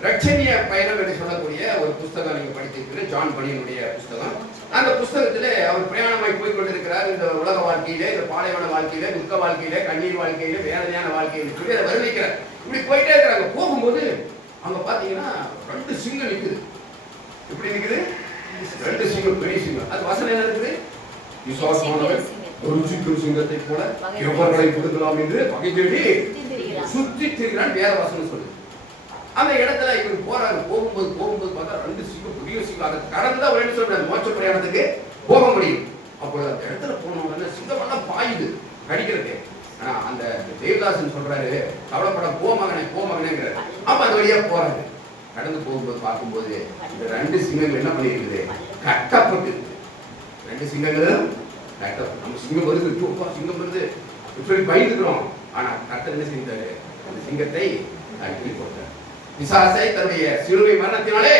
ரட்சணிய பயணம் என்று சொல்லக்கூடிய ஒரு புஸ்தகம் நீங்க படித்திருக்கிறேன். ஜான் பனியனுடைய புஸ்தகம். அந்த புஸ்தகத்திலே அவர் பிரயாணமாய் போய் கொண்டிருக்கிறார். இந்த உலக வாழ்க்கையிலே, இந்த பாலைவன வாழ்க்கையிலே, துக்க வாழ்க்கையிலே, கண்ணீர் வாழ்க்கையிலே, வேதனையான வாழ்க்கையில சொல்லி அதை வர்ணிக்கிறார். இப்படி போயிட்டே இருக்கிறாங்க. போகும்போது அங்க பாத்தீங்கன்னா 2 சிங்கம் நிக்குது. எப்படி நிக்குது? 2 சிங்கம், பெரிய சிங்கம். அது வசனம் என்ன இருக்குது? விசுவாசமானவர் ஒரு சிங்கம் சிங்கத்தை போல எவர்களை கொடுக்கலாம் என்று பகை தேடி சுற்றி திரிகிறான் வேற வசனம் சொல்லுது. அந்த இடத்துல இவர் போறாரு. போகும்போது பார்த்தா 2 சிங்கம், பெரிய சிங்கம். அதை கடந்தா ஒரு என்ன சொல்றாரு, மோட்ச பிரயாணத்துக்கு போக முடியும். அப்போ அந்த இடத்துல போன உடனே சிங்கம் எல்லாம் பாயுது கடிக்கிறது. ஆனா அந்த தேவதாசன் சொல்றாரு, கவலைப்பட, போ மகனேங்கிறாரு. அப்ப அந்த வழியா போறாரு. கடந்து போகும்போது பார்க்கும்போது இந்த 2 சிங்கங்கள் என்ன பண்ணிருக்குது, கட்டப்பட்டு. 2 சிங்கங்களும் கட்டப்பட்டு. நம்ம சிங்கம் வருது, சிங்கம் வருது சொல்லி பயந்துக்கிறோம். ஆனா கர்த்தர் என்ன செஞ்சாரு, அந்த சிங்கத்தை அடிக்கடி போட்டார். பிசாசை தன்னுடைய சிலுவை மரணத்தினாலே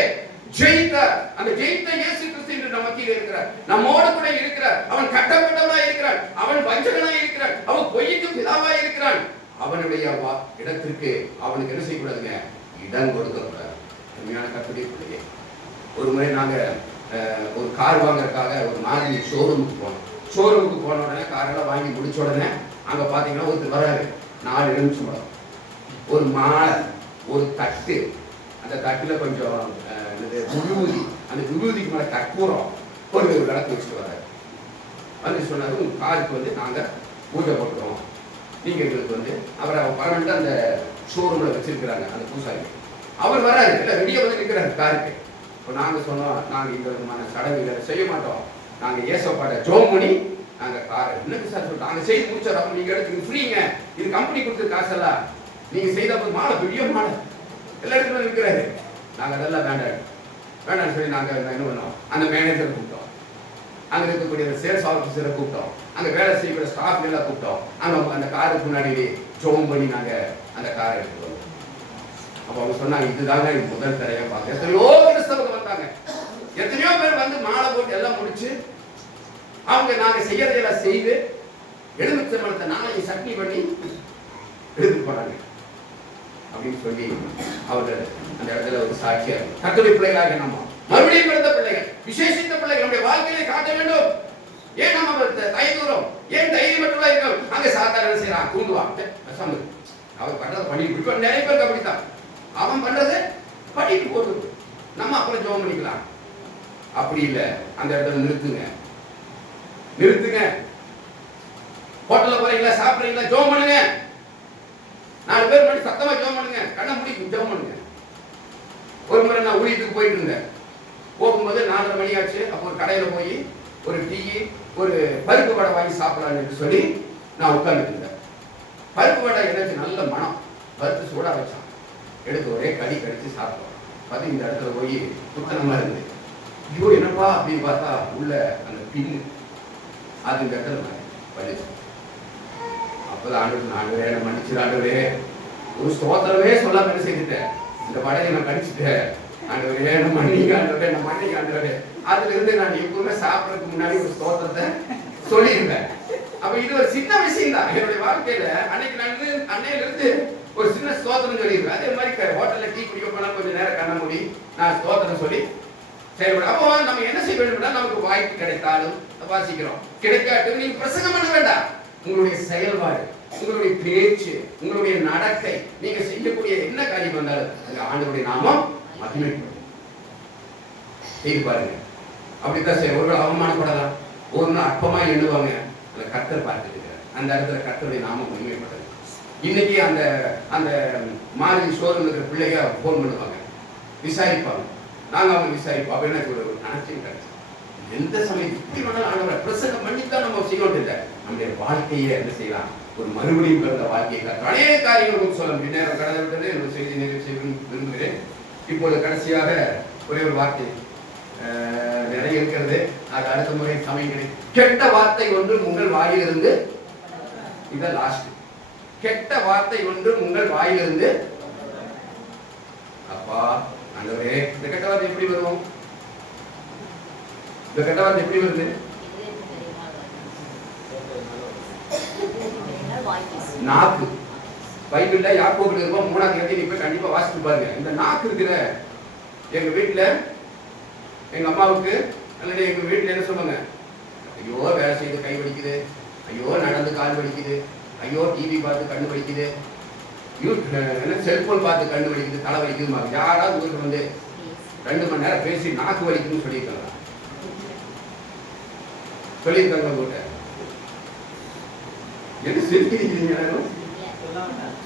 ஜெயித்தார். அந்த ஜெயித்த இயேசு கிறிஸ்து இன்று நம்ம மத்தியில் இருக்கிறார், நம்மோடு கூட இருக்கிறார். அவன் கட்டப்பட்டவனாய் இருக்கிறான், அவன் வஞ்சகனாய் இருக்கிறான், அவன் பொய்க்கு பிதாவாய் இருக்கிறான். அவனுடைய இடத்திற்கு அவனுக்கு என்ன செய்யக்கூடாதுங்க, இடம் கொடுக்கக்கூடாது. உண்மையான கர்த்தருடைய பிள்ளையே, ஒரு முறை நாங்க ஒரு கார் வாங்கறதுக்காக ஒரு மாதிரி ஷோரூமுக்கு போனோம். ஷோரூமுக்கு போன உடனே காரெல்லாம் வாங்கி முடிச்ச உடனே அங்க பாத்தீங்கன்னா ஒருத்தர் வராரு. 4 எலுமிச்சம்பழம், ஒரு மாலை, ஒரு தட்டு, அந்த தட்டுல கொஞ்சம் விபூதி, அந்த விபூதிக்கு மேல கற்பூரம், ஒரு விளக்கு வச்சுட்டு வர்றாரு. வந்து சொன்னாரு, உங்க காருக்கு நாங்க பூஜை போட்டுறோம், நீங்க எங்களுக்கு அவரை பரவாயில்ல அந்த ஷோரூம்ல வச்சிருக்கிறாங்க அந்த பூசாரி. அவர் வராரு, இல்லை ரெடியா நிற்கிறாரு காருக்கு. இப்போ நாங்க சொன்னோம், நாங்க இந்த விதமான சடங்குகளை செய்ய மாட்டோம், நாங்க ஏசப்பாட்ட ஜோம் பண்ணி நாங்க காரை இன்னும் சார் சொல்லிட்டு நாங்க செய்து முடிச்சோம், நீங்க எடுத்து ஃப்ரீங்க, இது கம்பெனி கொடுத்து காசெல்லாம் நீங்க செய்த மாலை, பெரிய மாலை எல்லா இடத்துல இருக்கிறாரு. நாங்க அதெல்லாம் வேண்டாம் சொல்லி நாங்க என்ன பண்ணோம், அந்த மேனேஜரை கூப்பிட்டோம், அங்க இருக்கக்கூடிய சேல்ஸ் ஆஃபீஸரை கூப்பிட்டோம், அங்க வேலை செய்யக்கூடிய ஸ்டாஃப் எல்லாம் கூப்பிட்டோம். அங்க அந்த காருக்கு முன்னாடி ஜோம் பண்ணி நாங்க அந்த காரை எடுத்துட்டு வந்தோம். அப்ப அவங்க சொன்னாங்க, இதுதாங்க முதல் தரையா பார்க்க. எத்தனையோ கிறிஸ்தவங்க வந்தாங்க, எத்தனையோ பேர் மாலை போட்டு எல்லாம் முடிச்சு அவங்க நாங்க செய்யறதெல்லாம் செய்து எலுமிச்சம்பழத்தை நாளைக்கு சட்னி பண்ணி எடுத்துட்டு போறாங்க அப்படின்னு சொல்லி அவர்கள் அந்த இடத்துல ஒரு சாட்சியா கர்த்தருடைய பிள்ளைகளாக நம்ம மறுபடியும் பிறந்த பிள்ளைகள், விசேஷித்த பிள்ளைகள் நம்முடைய வாழ்க்கையை காட்ட வேண்டும். ஏன் நம்ம தயங்குறோம், ஏன் தைரியமற்றவா இருக்கோம்? அங்க சாத்தான செய்யறான், தூண்டுவான். அவர் பண்றதை பண்ணிட்டு நிறைய பேருக்கு அப்படித்தான். அவன் பண்றதை பண்ணிட்டு போட்டு நம்ம அப்புறம் ஜெபம் பண்ணிக்கலாம். அப்படி இல்லை, அந்த இடத்துல நிறுத்துங்க. ஹோட்டல்ல போறீங்களா, சாப்பிடுறீங்களா, ஜெபம் பண்ணுங்க. 4 பேர் மட்டும் சத்தமா ஜெபம் பண்ணுங்க, கண்ணை மூடி ஜெபம் பண்ணுங்க. ஒரு முறை நான் ஊழியத்துக்கு போயிட்டு இருந்தேன். போகும்போது 4:30 மணி ஆச்சு. அப்போ ஒரு கடையில போய் ஒரு டீ, ஒரு பருப்பு வடை வாங்கி சாப்பிடலாம்னு சொல்லி நான் உட்கார்ந்துட்டு இருந்தேன். பருப்பு வடை எனக்கு நல்ல மனம், பருப்பு சூடா வச்சான். எடுத்து ஒரே கடிச்சு சாப்பிட்டோம். பார்த்து இந்த இடத்துல போய் துத்தனமா இருந்து, ஐயோ என்னப்பா அப்படின்னு பார்த்தா உள்ள அந்த பின்னு அது இந்த இடத்துல பண்ணிச்சு. அப்பதான் ஆண்டவரே என்ன மன்னிச்சு ஆண்டவரே, ஒரு ஸ்தோத்திரமே சொல்லாம என்ன செய்துட்டேன், இந்த வடையை நான் கடிச்சுட்டேன், ஆண்டவரே என்ன மன்னிக்க ஆண்டவரே. அதுல இருந்து நான் எப்பவுமே சாப்பிடறதுக்கு முன்னாடி ஒரு ஸ்தோத்திரத்தை சொல்லியிருந்தேன். அப்ப இது ஒரு சின்ன விஷயம் தான் என்னுடைய வாழ்க்கையில. அன்னைக்கு நான் அன்னையில இருந்து ஒரு சின்ன ஸ்தோத்திரம் சொல்லியிருக்கேன். அதே மாதிரி ஹோட்டல்ல டீ குடிக்க போனா கொஞ்சம் நேரம் கண்ண மூடி நான் ஸ்தோத்திரம் சொல்லி செயல்பட. அப்போ நம்ம என்ன செய்ய வேண்டும்னா, நமக்கு வாய்ப்பு கிடைத்தாலும் வாசிக்கிறோம், கிடைக்காட்டும் நீங்க பிரசங்கம் பண்ண வேண்டாம். உங்களுடைய செயல்பாடு, உங்களுடைய பேச்சு, உங்களுடைய நடக்கை, நீங்க செய்யக்கூடிய என்ன காரியம் வந்தாலும் அந்த ஆண்டவருடைய நாமம் மகிமைப்படும். செய்து பாருங்க. அப்படித்தான் செய்ய. ஒரு அவமானப்படலாம், ஒரு நாள் அற்பமா எண்ணுவாங்க, அந்த கர்த்தர் பார்த்துட்டு அந்த இடத்துல கர்த்தருடைய நாமம் மகிமைப்பட்டது. இன்னைக்கு அந்த அந்த மாதிரி ஷோரூம் இருக்கிற பிள்ளைங்க போன் பண்ணுவாங்க, விசாரிப்பாங்க. நாங்க அவங்க விசாரிப்போம். அப்ப என்ன ஒரு நினைச்சுக்கிட்டாங்க, எந்த சமயம் இப்படி வேணாலும் ஆண்டவரை பிரசங்கம் பண்ணித்தான் நம்ம செய்யணும் இல்லை, நம்முடைய வாழ்க்கையை என்ன செய்யலாம், ஒரு மறுபடியும் பிறந்த வாழ்க்கையை அநேக காரியங்கள் சொல்ல முடியும். நேரம் கடலை விட்டது என்னோட செய்தி நிறைவு செய்ய விரும்புகிறேன். இப்போது கடைசியாக ஒரே ஒரு வார்த்தை நிறைய இருக்கிறது, அது அடுத்த முறை சமயம் கிடைக்கும். கெட்ட வார்த்தை ஒன்று உங்கள் வாயிலிருந்து, இதான் லாஸ்ட். கெட்ட வார்த்தை ஒன்று உங்கள் வாயிலிருந்து, அப்பா ஆண்டவரே, இந்த கெட்ட வார்த்தை எப்படி வரும்? இந்த கெட்ட வார்த்தை எப்படி வருது? நாக்கு. பைபிள்ல யாக்கோபுல இருக்கும் 3ஆம் அதிகாரத்தை நீங்க கண்டிப்பா வாசித்து பாருங்க. இந்த நாக்கு இருக்கிற எங்க வீட்டுல எங்க அம்மாவுக்கு அல்லது எங்க வீட்டுல என்ன சொல்லுவாங்க, ஐயோ வேலை செய்து கை வலிக்குது, ஐயோ நடந்து கால் வலிக்குது, ஐயோ டிவி பார்த்து கண்ணு வலிக்குது, செல்போன் பார்த்து கண்ணு வலிக்குது, தலை வலிக்குது. யாராவது ஊருக்கு 2 மணி நேரம் பேசி நாக்கு வலிக்குதுன்னு சொல்லியிருக்காங்க. சொல்லியிருக்காங்க. கூட எது சிரிக்கிறீங்க?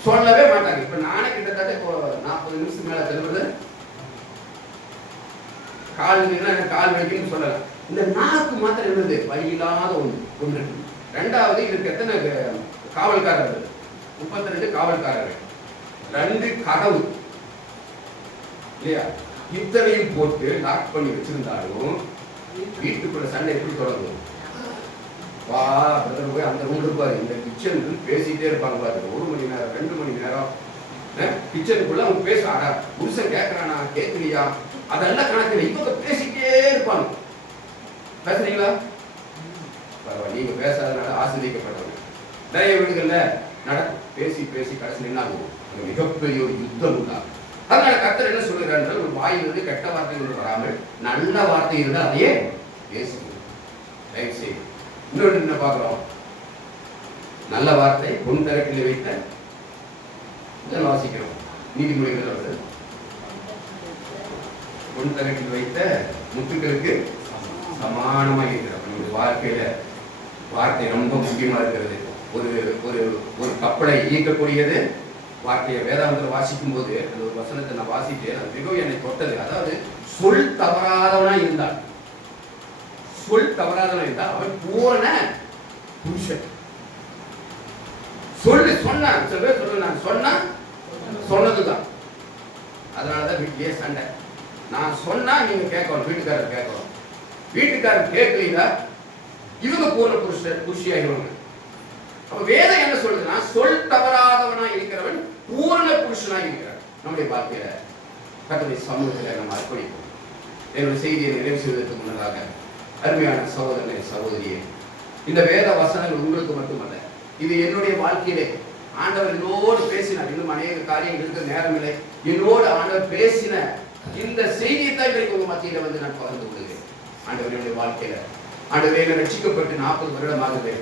சொல்லவே மாட்டாங்க. இப்ப நானே கிட்டத்தட்ட இப்போ 40 நிமிஷம் மேல திரும்புறது கால் வலிக்குன்னு சொல்லலாம். இந்த நாக்கு மாத்திரம் இருந்தது வழி இல்லாத ஒன்று. ரெண்டாவது இதுக்கு எத்தனை காவல்காரர்கள்? 32 காவல்காரர்கள், 2 கதவு இல்லையா? இத்தனையும் போட்டு லாக் பண்ணி வச்சிருந்தாலும் வீட்டுக்குள்ள சண்டை எப்படி தொடங்கும்? வா பிரதர் போய் அந்த ரூம் இருப்பாரு, இந்த கிச்சன் பேசிட்டே இருப்பாங்க பாருங்க. 1 மணி நேரம் 2 மணி நேரம் கிச்சனுக்குள்ள அவங்க பேசுறாரா, புருஷன் கேட்கறானா கேட்கலையா, அதெல்லாம் கணக்கு இவங்க பேசிட்டே இருப்பாங்க. பேசுறீங்களா? பரவாயில்ல, நீங்க பேசாதனால ஆசிரியக்கப்பட்டவங்க. நிறைய வீடுகள்ல பேசி பேசி கடைசி என்ன ஆகும்? மிகப்பெரிய ஒரு யுத்தம் உண்டாகும். அதனால கர்த்தர் என்ன சொல்லுகிறார்? ஒரு வாயிலிருந்து கெட்ட வார்த்தைகள் வராமல் நல்ல வார்த்தை இருந்தால் அதையே பேசுங்க. ரைட் சைடு இன்னொன்று என்ன பார்க்கிறோம்? நல்ல வார்த்தை பொன் தரட்டில் வைத்த வாசிக்கிறோம். நீதிமொழிகள் வருது, பொன் தரட்டில் வைத்த முத்துக்களுக்கு சமானமாக இருக்கிறோம். நம்ம வாழ்க்கையில வார்த்தை ரொம்ப முக்கியமா இருக்கிறது. ஒரு ஒரு ஒரு கப்பலை இயக்கக்கூடியது வார்த்தையை. வேதாந்தத்தில் வாசிக்கும் போது அந்த ஒரு வசனத்தை நான் வாசித்தேன், அது மிகவும் என்னை தொட்டது. அதாவது சொல் தவறாதவனா இருந்தான், சொல் தவறாதவனா இருந்தால் அவன் பூரண புருஷன். சொல்லு சொன்னான், சில பேர் சொல்ல நான் சொன்னா சொன்னதுதான். அதனாலதான் வீட்டிலேயே சண்டை. நான் சொன்னா நீங்க கேட்கணும், வீட்டுக்காரர் கேட்கணும். வீட்டுக்காரர் கேட்கலீங்க இவங்க பூர்ண புருஷியாயிருவாங்க. அப்ப வேதம் என்ன சொல்லுதுன்னா, சொல் தவறாதவனா இருக்கிறவன் பூரண புருஷனா இருக்கிறான். நம்முடைய வாழ்க்கையில கர்த்தருடைய சமூகத்தில் நம்ம அர்ப்பணிப்போம். என்னுடைய செய்தியை நிறைவு செய்வதற்கு முன்னதாக அருமையான சகோதரனே சகோதரியே, இந்த வேத வசனங்கள் உங்களுக்கு மட்டுமல்ல, இது என்னுடைய வாழ்க்கையிலே ஆண்டவர் என்னோடு பேசினார். இன்னும் அநேக காரியங்கள் இருக்க நேரம் இல்லை. என்னோடு ஆண்டவர் பேசின இந்த செய்தியை தான் இன்றைக்கு உங்க மத்தியில வந்து நான் பகிர்ந்து கொள்கிறேன். ஆண்டவர் என்னுடைய வாழ்க்கையில ஆண்டவரே ரட்சிக்கப்பட்டு 40 வருடம் ஆகுது.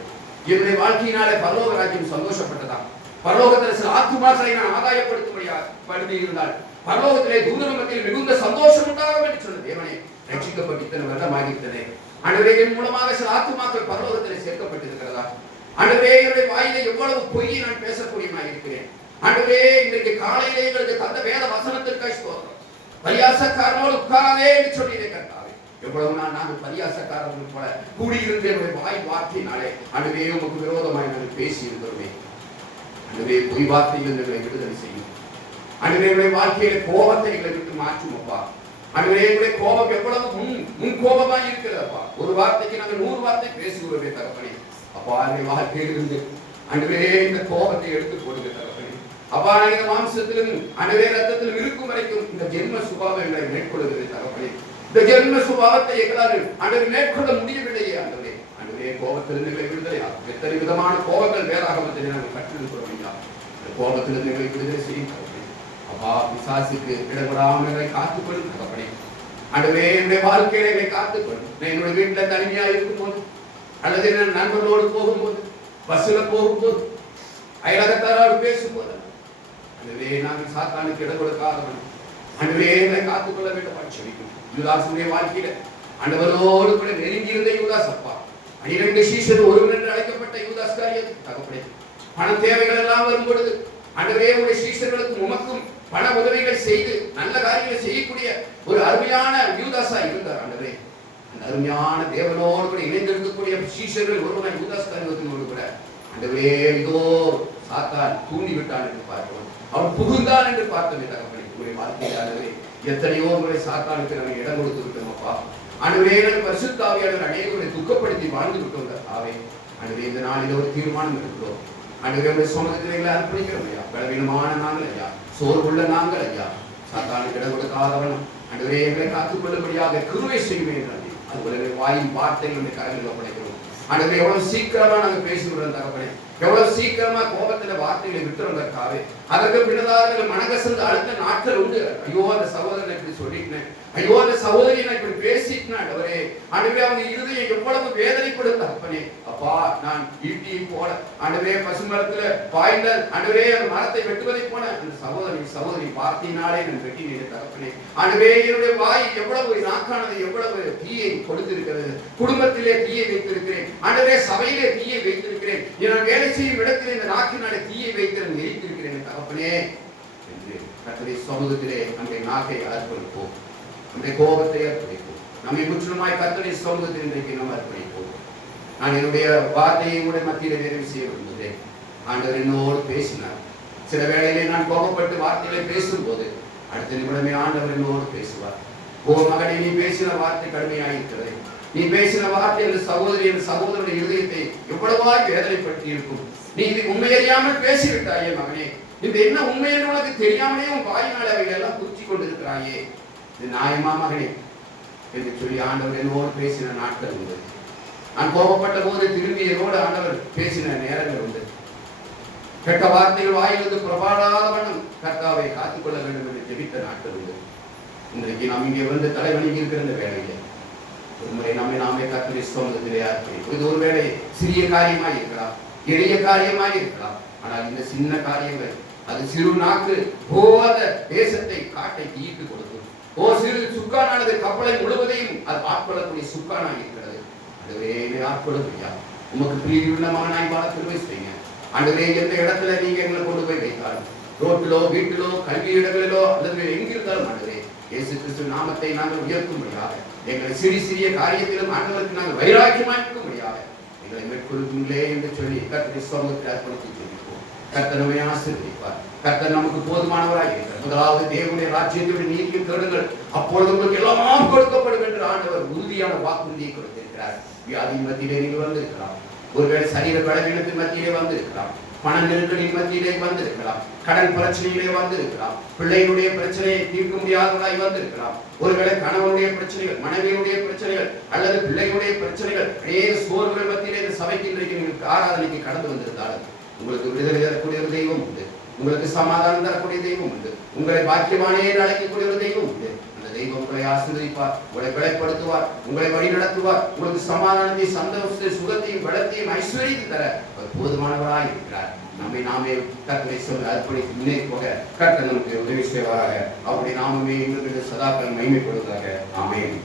என்னுடைய வாழ்க்கையினாலே பரலோக ராஜ்யம் சந்தோஷப்பட்டதா? பரலோகத்தில் சில ஆத்துமாக்களை நான் ஆதாயப்படுத்தி இருந்தால் பரலோகத்திலே தூதர்கள் மத்தியில் மிகுந்த சந்தோஷம் உண்டாகும் என்று சொன்ன தேவனே, ரட்சிக்கப்பட்டு இத்தனை வருடம் ஆகிவிட்டதே. ஆண்டவரே என் மூலமாக சில ஆத்துமாக்கள் பரலோகத்திலே சேர்க்கப்பட்டிருக்கிறதா? ஆண்டவரே என்னுடைய வாயிலே எவ்வளவு பொய்யை நான் பேசக்கூடியவனாக இருக்கிறேன். ஆண்டவரே இன்றைக்கு காலையிலே எங்களுக்கு தந்த வேத வசனத்திற்காக ஸ்தோத்திரம். பரியாசக்காரனோடு உட்காராதே என்று சொல்லியதை கர்த்தாவே, எவ்வளவு நாங்கள் பரியாசக்காரர்கள் போல கூடியிருந்து என்னுடைய வாய் வார்த்தையினாலே ஆண்டவரே உமக்கு விரோதமாய் நாங்கள் பேசி இருக்கிறோமே. ஆண்டவரே பொய் வார்த்தைகள் எங்களை விடுதலை செய்யும். ஆண்டவரே என்னுடைய வாழ்க்கையில கோபத்தை எங்களை விட்டு மாற்றும் அப்பா. ஆண்டவரே என்னுடைய கோபம் எவ்வளவு முன் கோபமாய் இருக்கிறதப்பா. ஒரு வார்த்தைக்கு நாங்கள் 100 வார்த்தை பேசுகிறோமே தகப்பனே. அப்பா என்னுடைய வாழ்க்கையிலிருந்து ஆண்டவரே இந்த கோபத்தை எடுத்து போடுங்க தகப்பனே. அப்பா இந்த மாம்சத்திலும் ஆண்டவரே ரத்தத்திலும் இருக்கும் வரைக்கும் இந்த ஜென்ம சுபாவம் எங்களை மேற்கொள்கிறது தகப்பனே. இந்த ஜென்ம சுபாவத்தை எங்களால் ஆண்டவரை மேற்கொள்ள முடியவில்லையே ஆண்டவரே. ஆண்டவரே கோபத்திலிருந்து எங்களை விடுதலையா? எத்தனை விதமான கோபங்கள் வேதாகமத்தில் நாங்கள் கற்றுக்கொள்ள முடியாது. இந்த கோபத்திலிருந்து எங்களை விடுதலை செய்யும் தகப்பனே. அப்பா பிசாசுக்கு இடப்படாமல் எங்களை காத்துக்கொள்ளும் தகப்பனே. ஆண்டவரே என்னுடைய வாழ்க்கையில எங்களை காத்துக்கொள்ளும். என்னுடைய வீட்டுல தனிமையா இருக்கும் போது, அல்லது என் நண்பர்களோடு போகும்போது, பஸ்ல போகும்போது, அயலகத்தாரோடு பேசும்போது, ஆண்டவரே நாங்கள் சாத்தானுக்கு இடம் கொடுக்காதவன் ஆண்டவரே எங்களை காத்துக்கொள்ள வேண்டும். ஆட்சிக்கும் யூதாசுடைய வாழ்க்கையில ஆண்டவரோடு கூட நெருங்கி இருந்த யூதாஸ் அப்பா, 12 சீஷர் ஒருவன் என்று அழைக்கப்பட்ட யூதாஸ் காரியத்தை தகப்பனே, பண தேவைகள் எல்லாம் வரும் பொழுது ஆண்டவரே உடைய சீஷர்களுக்கும் உமக்கும் பண உதவிகள் செய்து நல்ல காரியங்களை செய்யக்கூடிய ஒரு அருமையான யூதாஸா இருந்தார். ஆண்டவரே அந்த அருமையான தேவனோடு கூட இணைந்திருக்கக்கூடிய சீஷர்கள் ஒருவன் யூதாஸ் காரியத்தினோடு கூட ஆண்டவரே இதோ சாத்தான் தூண்டி விட்டான் என்று பார்க்கிறோம். அவன் புகுந்தான் என்று பார்த்தோமே தகப்பனே. உங்களுடைய வாழ்க்கையில் ஆண்டவரே எத்தனையோ உங்களுடைய சாத்தானுக்கு நாங்கள் இடம் கொடுத்து விட்டோம் அப்பா. ஆண்டவரே நாங்கள் பரிசுத்த ஆவியானவர் அநேகரை துக்கப்படுத்தி வாழ்ந்து விட்டோம் ஆவே. ஆண்டவரே இந்த நாளில் ஒரு தீர்மானம் இருக்கிறோம். ஆண்டவரே சமூகத்தில் எங்களை அர்ப்பணிக்கிறோம் ஐயா. பலவீனமான நாங்கள் ஐயா, சோர்வுள்ள நாங்கள் ஐயா, சாத்தானுக்கு இடம் கொடுக்காதவன் ஆண்டவரே எங்களை காத்துக்கொள்ளும்படியாக கிருபை செய்வேன் என்றார். அதுபோல வாயின் வார்த்தைகளுடைய கரங்களில் ஒப்படைக்கிறோம். ஆண்டவரே எவ்வளவு சீக்கிரமா நாங்கள் பேசுகிறோம் தகப்பனே, எவ்வளவு சீக்கிரமா கோபத்துல வார்த்தைகளை விட்டுறதற்காக அதற்கு பின்னதாக மனகசந்து அடுத்த நாட்கள் உண்டு. ஐயோ அந்த சகோதரனை இப்படி சொல்லிட்டேன், ஐயோ அந்த சகோதரி நான் இப்படி பேசிட்டேன் ஆண்டவரே. ஆண்டவரே அவங்க இருதயம் எவ்வளவு வேதனைப்படும் தகப்பனே. அப்பா நான் ஈட்டியை போல ஆண்டவரே பசுமரத்துல பாய்ந்த ஆண்டவரே அந்த மரத்தை வெட்டுவதை போல அந்த சகோதரி வார்த்தையினாலே நான் வெட்டினேன் தகப்பனே. ஆண்டவரே என்னுடைய வாய் எவ்வளவு நாக்கானது எவ்வளவு தீயை கொடுத்திருக்கிறது. குடும்பத்திலே தீயை வைத்திருக்கிறேன் ஆண்டவரே, சபையிலே தீயை வைத்திருக்கிறேன், நான் வேலை செய்யும் இடத்திலே இந்த நாக்கினாலே தீயை வைத்திருக்கிறேன். தகப்பனே என்று கர்த்தருடைய சமூகத்திலே நம்முடைய நாக்கை அர்ப்பணிப்போம், நம்முடைய கோபத்தை அர்ப்பணிப்போம், நம்மை முற்றிலுமாய் கர்த்தருடைய சமூகத்தில் இன்றைக்கு நாம் அர்ப்பணிப்போம். நான் என்னுடைய வார்த்தையை கூட மத்தியில நிறைவு செய்ய விரும்புகிறேன். ஆண்டவர் என்னோடு பேசினார். சில வேளையிலே நான் கோபப்பட்டு வார்த்தைகளை பேசும்போது அடுத்த நிமிடமே ஆண்டவர் என்னோடு பேசுவார். ஓ மகனே, நீ பேசின வார்த்தை கடுமையாயிருக்கிறது, நீ பேசின வார்த்தை அந்த சகோதரி என் சகோதரனுடைய இருதயத்தை எவ்வளவாய் வேதனைப்படுத்தி இருக்கும். நீ இது உண்மையறியாமல் பேசிவிட்டாயே மகனே, இது என்ன உண்மை என்று உனக்கு தெரியாமலே உன் வாயினால் அவைகள் எல்லாம் குச்சி கொண்டிருக்கிறாயே, இது நியாயமா மகனே என்று சொல்லி ஆண்டவர் என்னோடு பேசின நாட்கள் உண்டு. நான் கோபப்பட்ட போது திரும்பி என்னோடு ஆண்டவர் பேசின நேரங்கள் உண்டு. கெட்ட வார்த்தைகள் வாயிலிருந்து புறப்பாடாத வண்ணம் கர்த்தாவை காத்துக்கொள்ள வேண்டும் என்று ஜெபித்த நாட்கள் உண்டு. இன்றைக்கு நாம் இங்கே வந்து தலைவணங்கி இருக்கிற இந்த வேலையிலே ஒரு முறை நாமே கர்த்தருடைய சமூகத்திலே அர்ப்பணிப்போம். இது ஒரு வேளை சிறிய காரியமாய் இருக்கலாம், எளிய காரியமாய் இருக்கலாம். ஆனால் இந்த சின்ன காரியங்கள், அது சிறு நாக்கு போத தேசத்தை காட்டை ஈட்டு கொடுக்கும். ஓ சிறு சுக்கானானது கப்பலை முழுவதையும் அது ஆட்கொள்ளக்கூடிய சுக்கானாய் இருக்கிறது. அதுவே ஆட்கொள்ளுமையா, உமக்கு பிரியுள்ள மகனாய் வாழ திருவை செய்யுங்க ஆண்டவரே. எந்த இடத்துல நீங்க எங்களை கொண்டு போய் வைத்தாலும், ரோட்டிலோ வீட்டிலோ கல்வி இடங்களிலோ அல்லது எங்கிருந்தாலும் ஆண்டவரே, இயேசு கிறிஸ்து நாமத்தை நாங்கள் உயர்த்தும்படியாக, எங்களை சிறிய காரியத்திலும் ஆண்டவருக்கு நாங்கள் வைராக்கியமாக்கும்படியாக எங்களை மேற்கொள்ளுங்களே என்று சொல்லி கர்த்தருடைய சமூகத்தில் அர்ப்பணித்து ஜெபிப்போம். கர்த்தர் நம்மை ஆசீர்வதிப்பார். கர்த்தர் நமக்கு போதுமானவராய் இருக்கிறார். முதலாவது தேவனுடைய ராஜ்யத்தை நீதியும் தேடுங்கள், அப்பொழுது உங்களுக்கு எல்லாம் கொடுக்கப்படும் என்று ஆண்டவர் உறுதியான வாக்குறுதியை கொடுத்திருக்கிறார். வியாதியின் மத்தியிலே நீங்கள் வந்திருக்கலாம், ஒருவேளை சரீர பலவீனத்தின் மத்தியிலே வந்திருக்கலாம், பண நெருக்கடியின் மத்தியிலே வந்திருக்கலாம், கடன் பிரச்சனையிலே வந்திருக்கலாம், பிள்ளைகளுடைய பிரச்சனையை தீர்க்க முடியாதவர்களாய் வந்திருக்கலாம், ஒருவேளை கணவனுடைய பிரச்சனைகள், மனைவியுடைய பிரச்சனைகள் அல்லது பிள்ளைகளுடைய பிரச்சனைகள், அநேக சோர்வுகள் மத்தியிலே இந்த சபைக்கு இன்றைக்கு நீங்கள் ஆராதனைக்கு கடந்து வந்திருந்தாலும் உங்களுக்கு விடுதலை தரக்கூடிய ஒரு தெய்வம் உண்டு, உங்களுக்கு சமாதானம் தரக்கூடிய தெய்வம் உண்டு, உங்களை பாக்கியமானே அழைக்கக்கூடிய ஒரு தெய்வம் உண்டு. அந்த தெய்வம் உங்களை ஆசீர்வதிப்பார், உங்களை பலப்படுத்துவார், உங்களை வழி நடத்துவார், உங்களுக்கு சமாதானத்தை, சந்தோஷத்தை, சுகத்தையும் பலத்தையும் ஐஸ்வர்யத்தை தர போதுமானவராய் இருக்கிறார். நம்மை நாமே கர்த்தரை சொல்ல அர்ப்பணித்து முன்னே போக கர்த்தர் நமக்கு உதவி செய்வாராக. அவருடைய நாமமே எங்களுக்கு சதாக்கள் மகிமைப்படுவதாக. ஆமென்.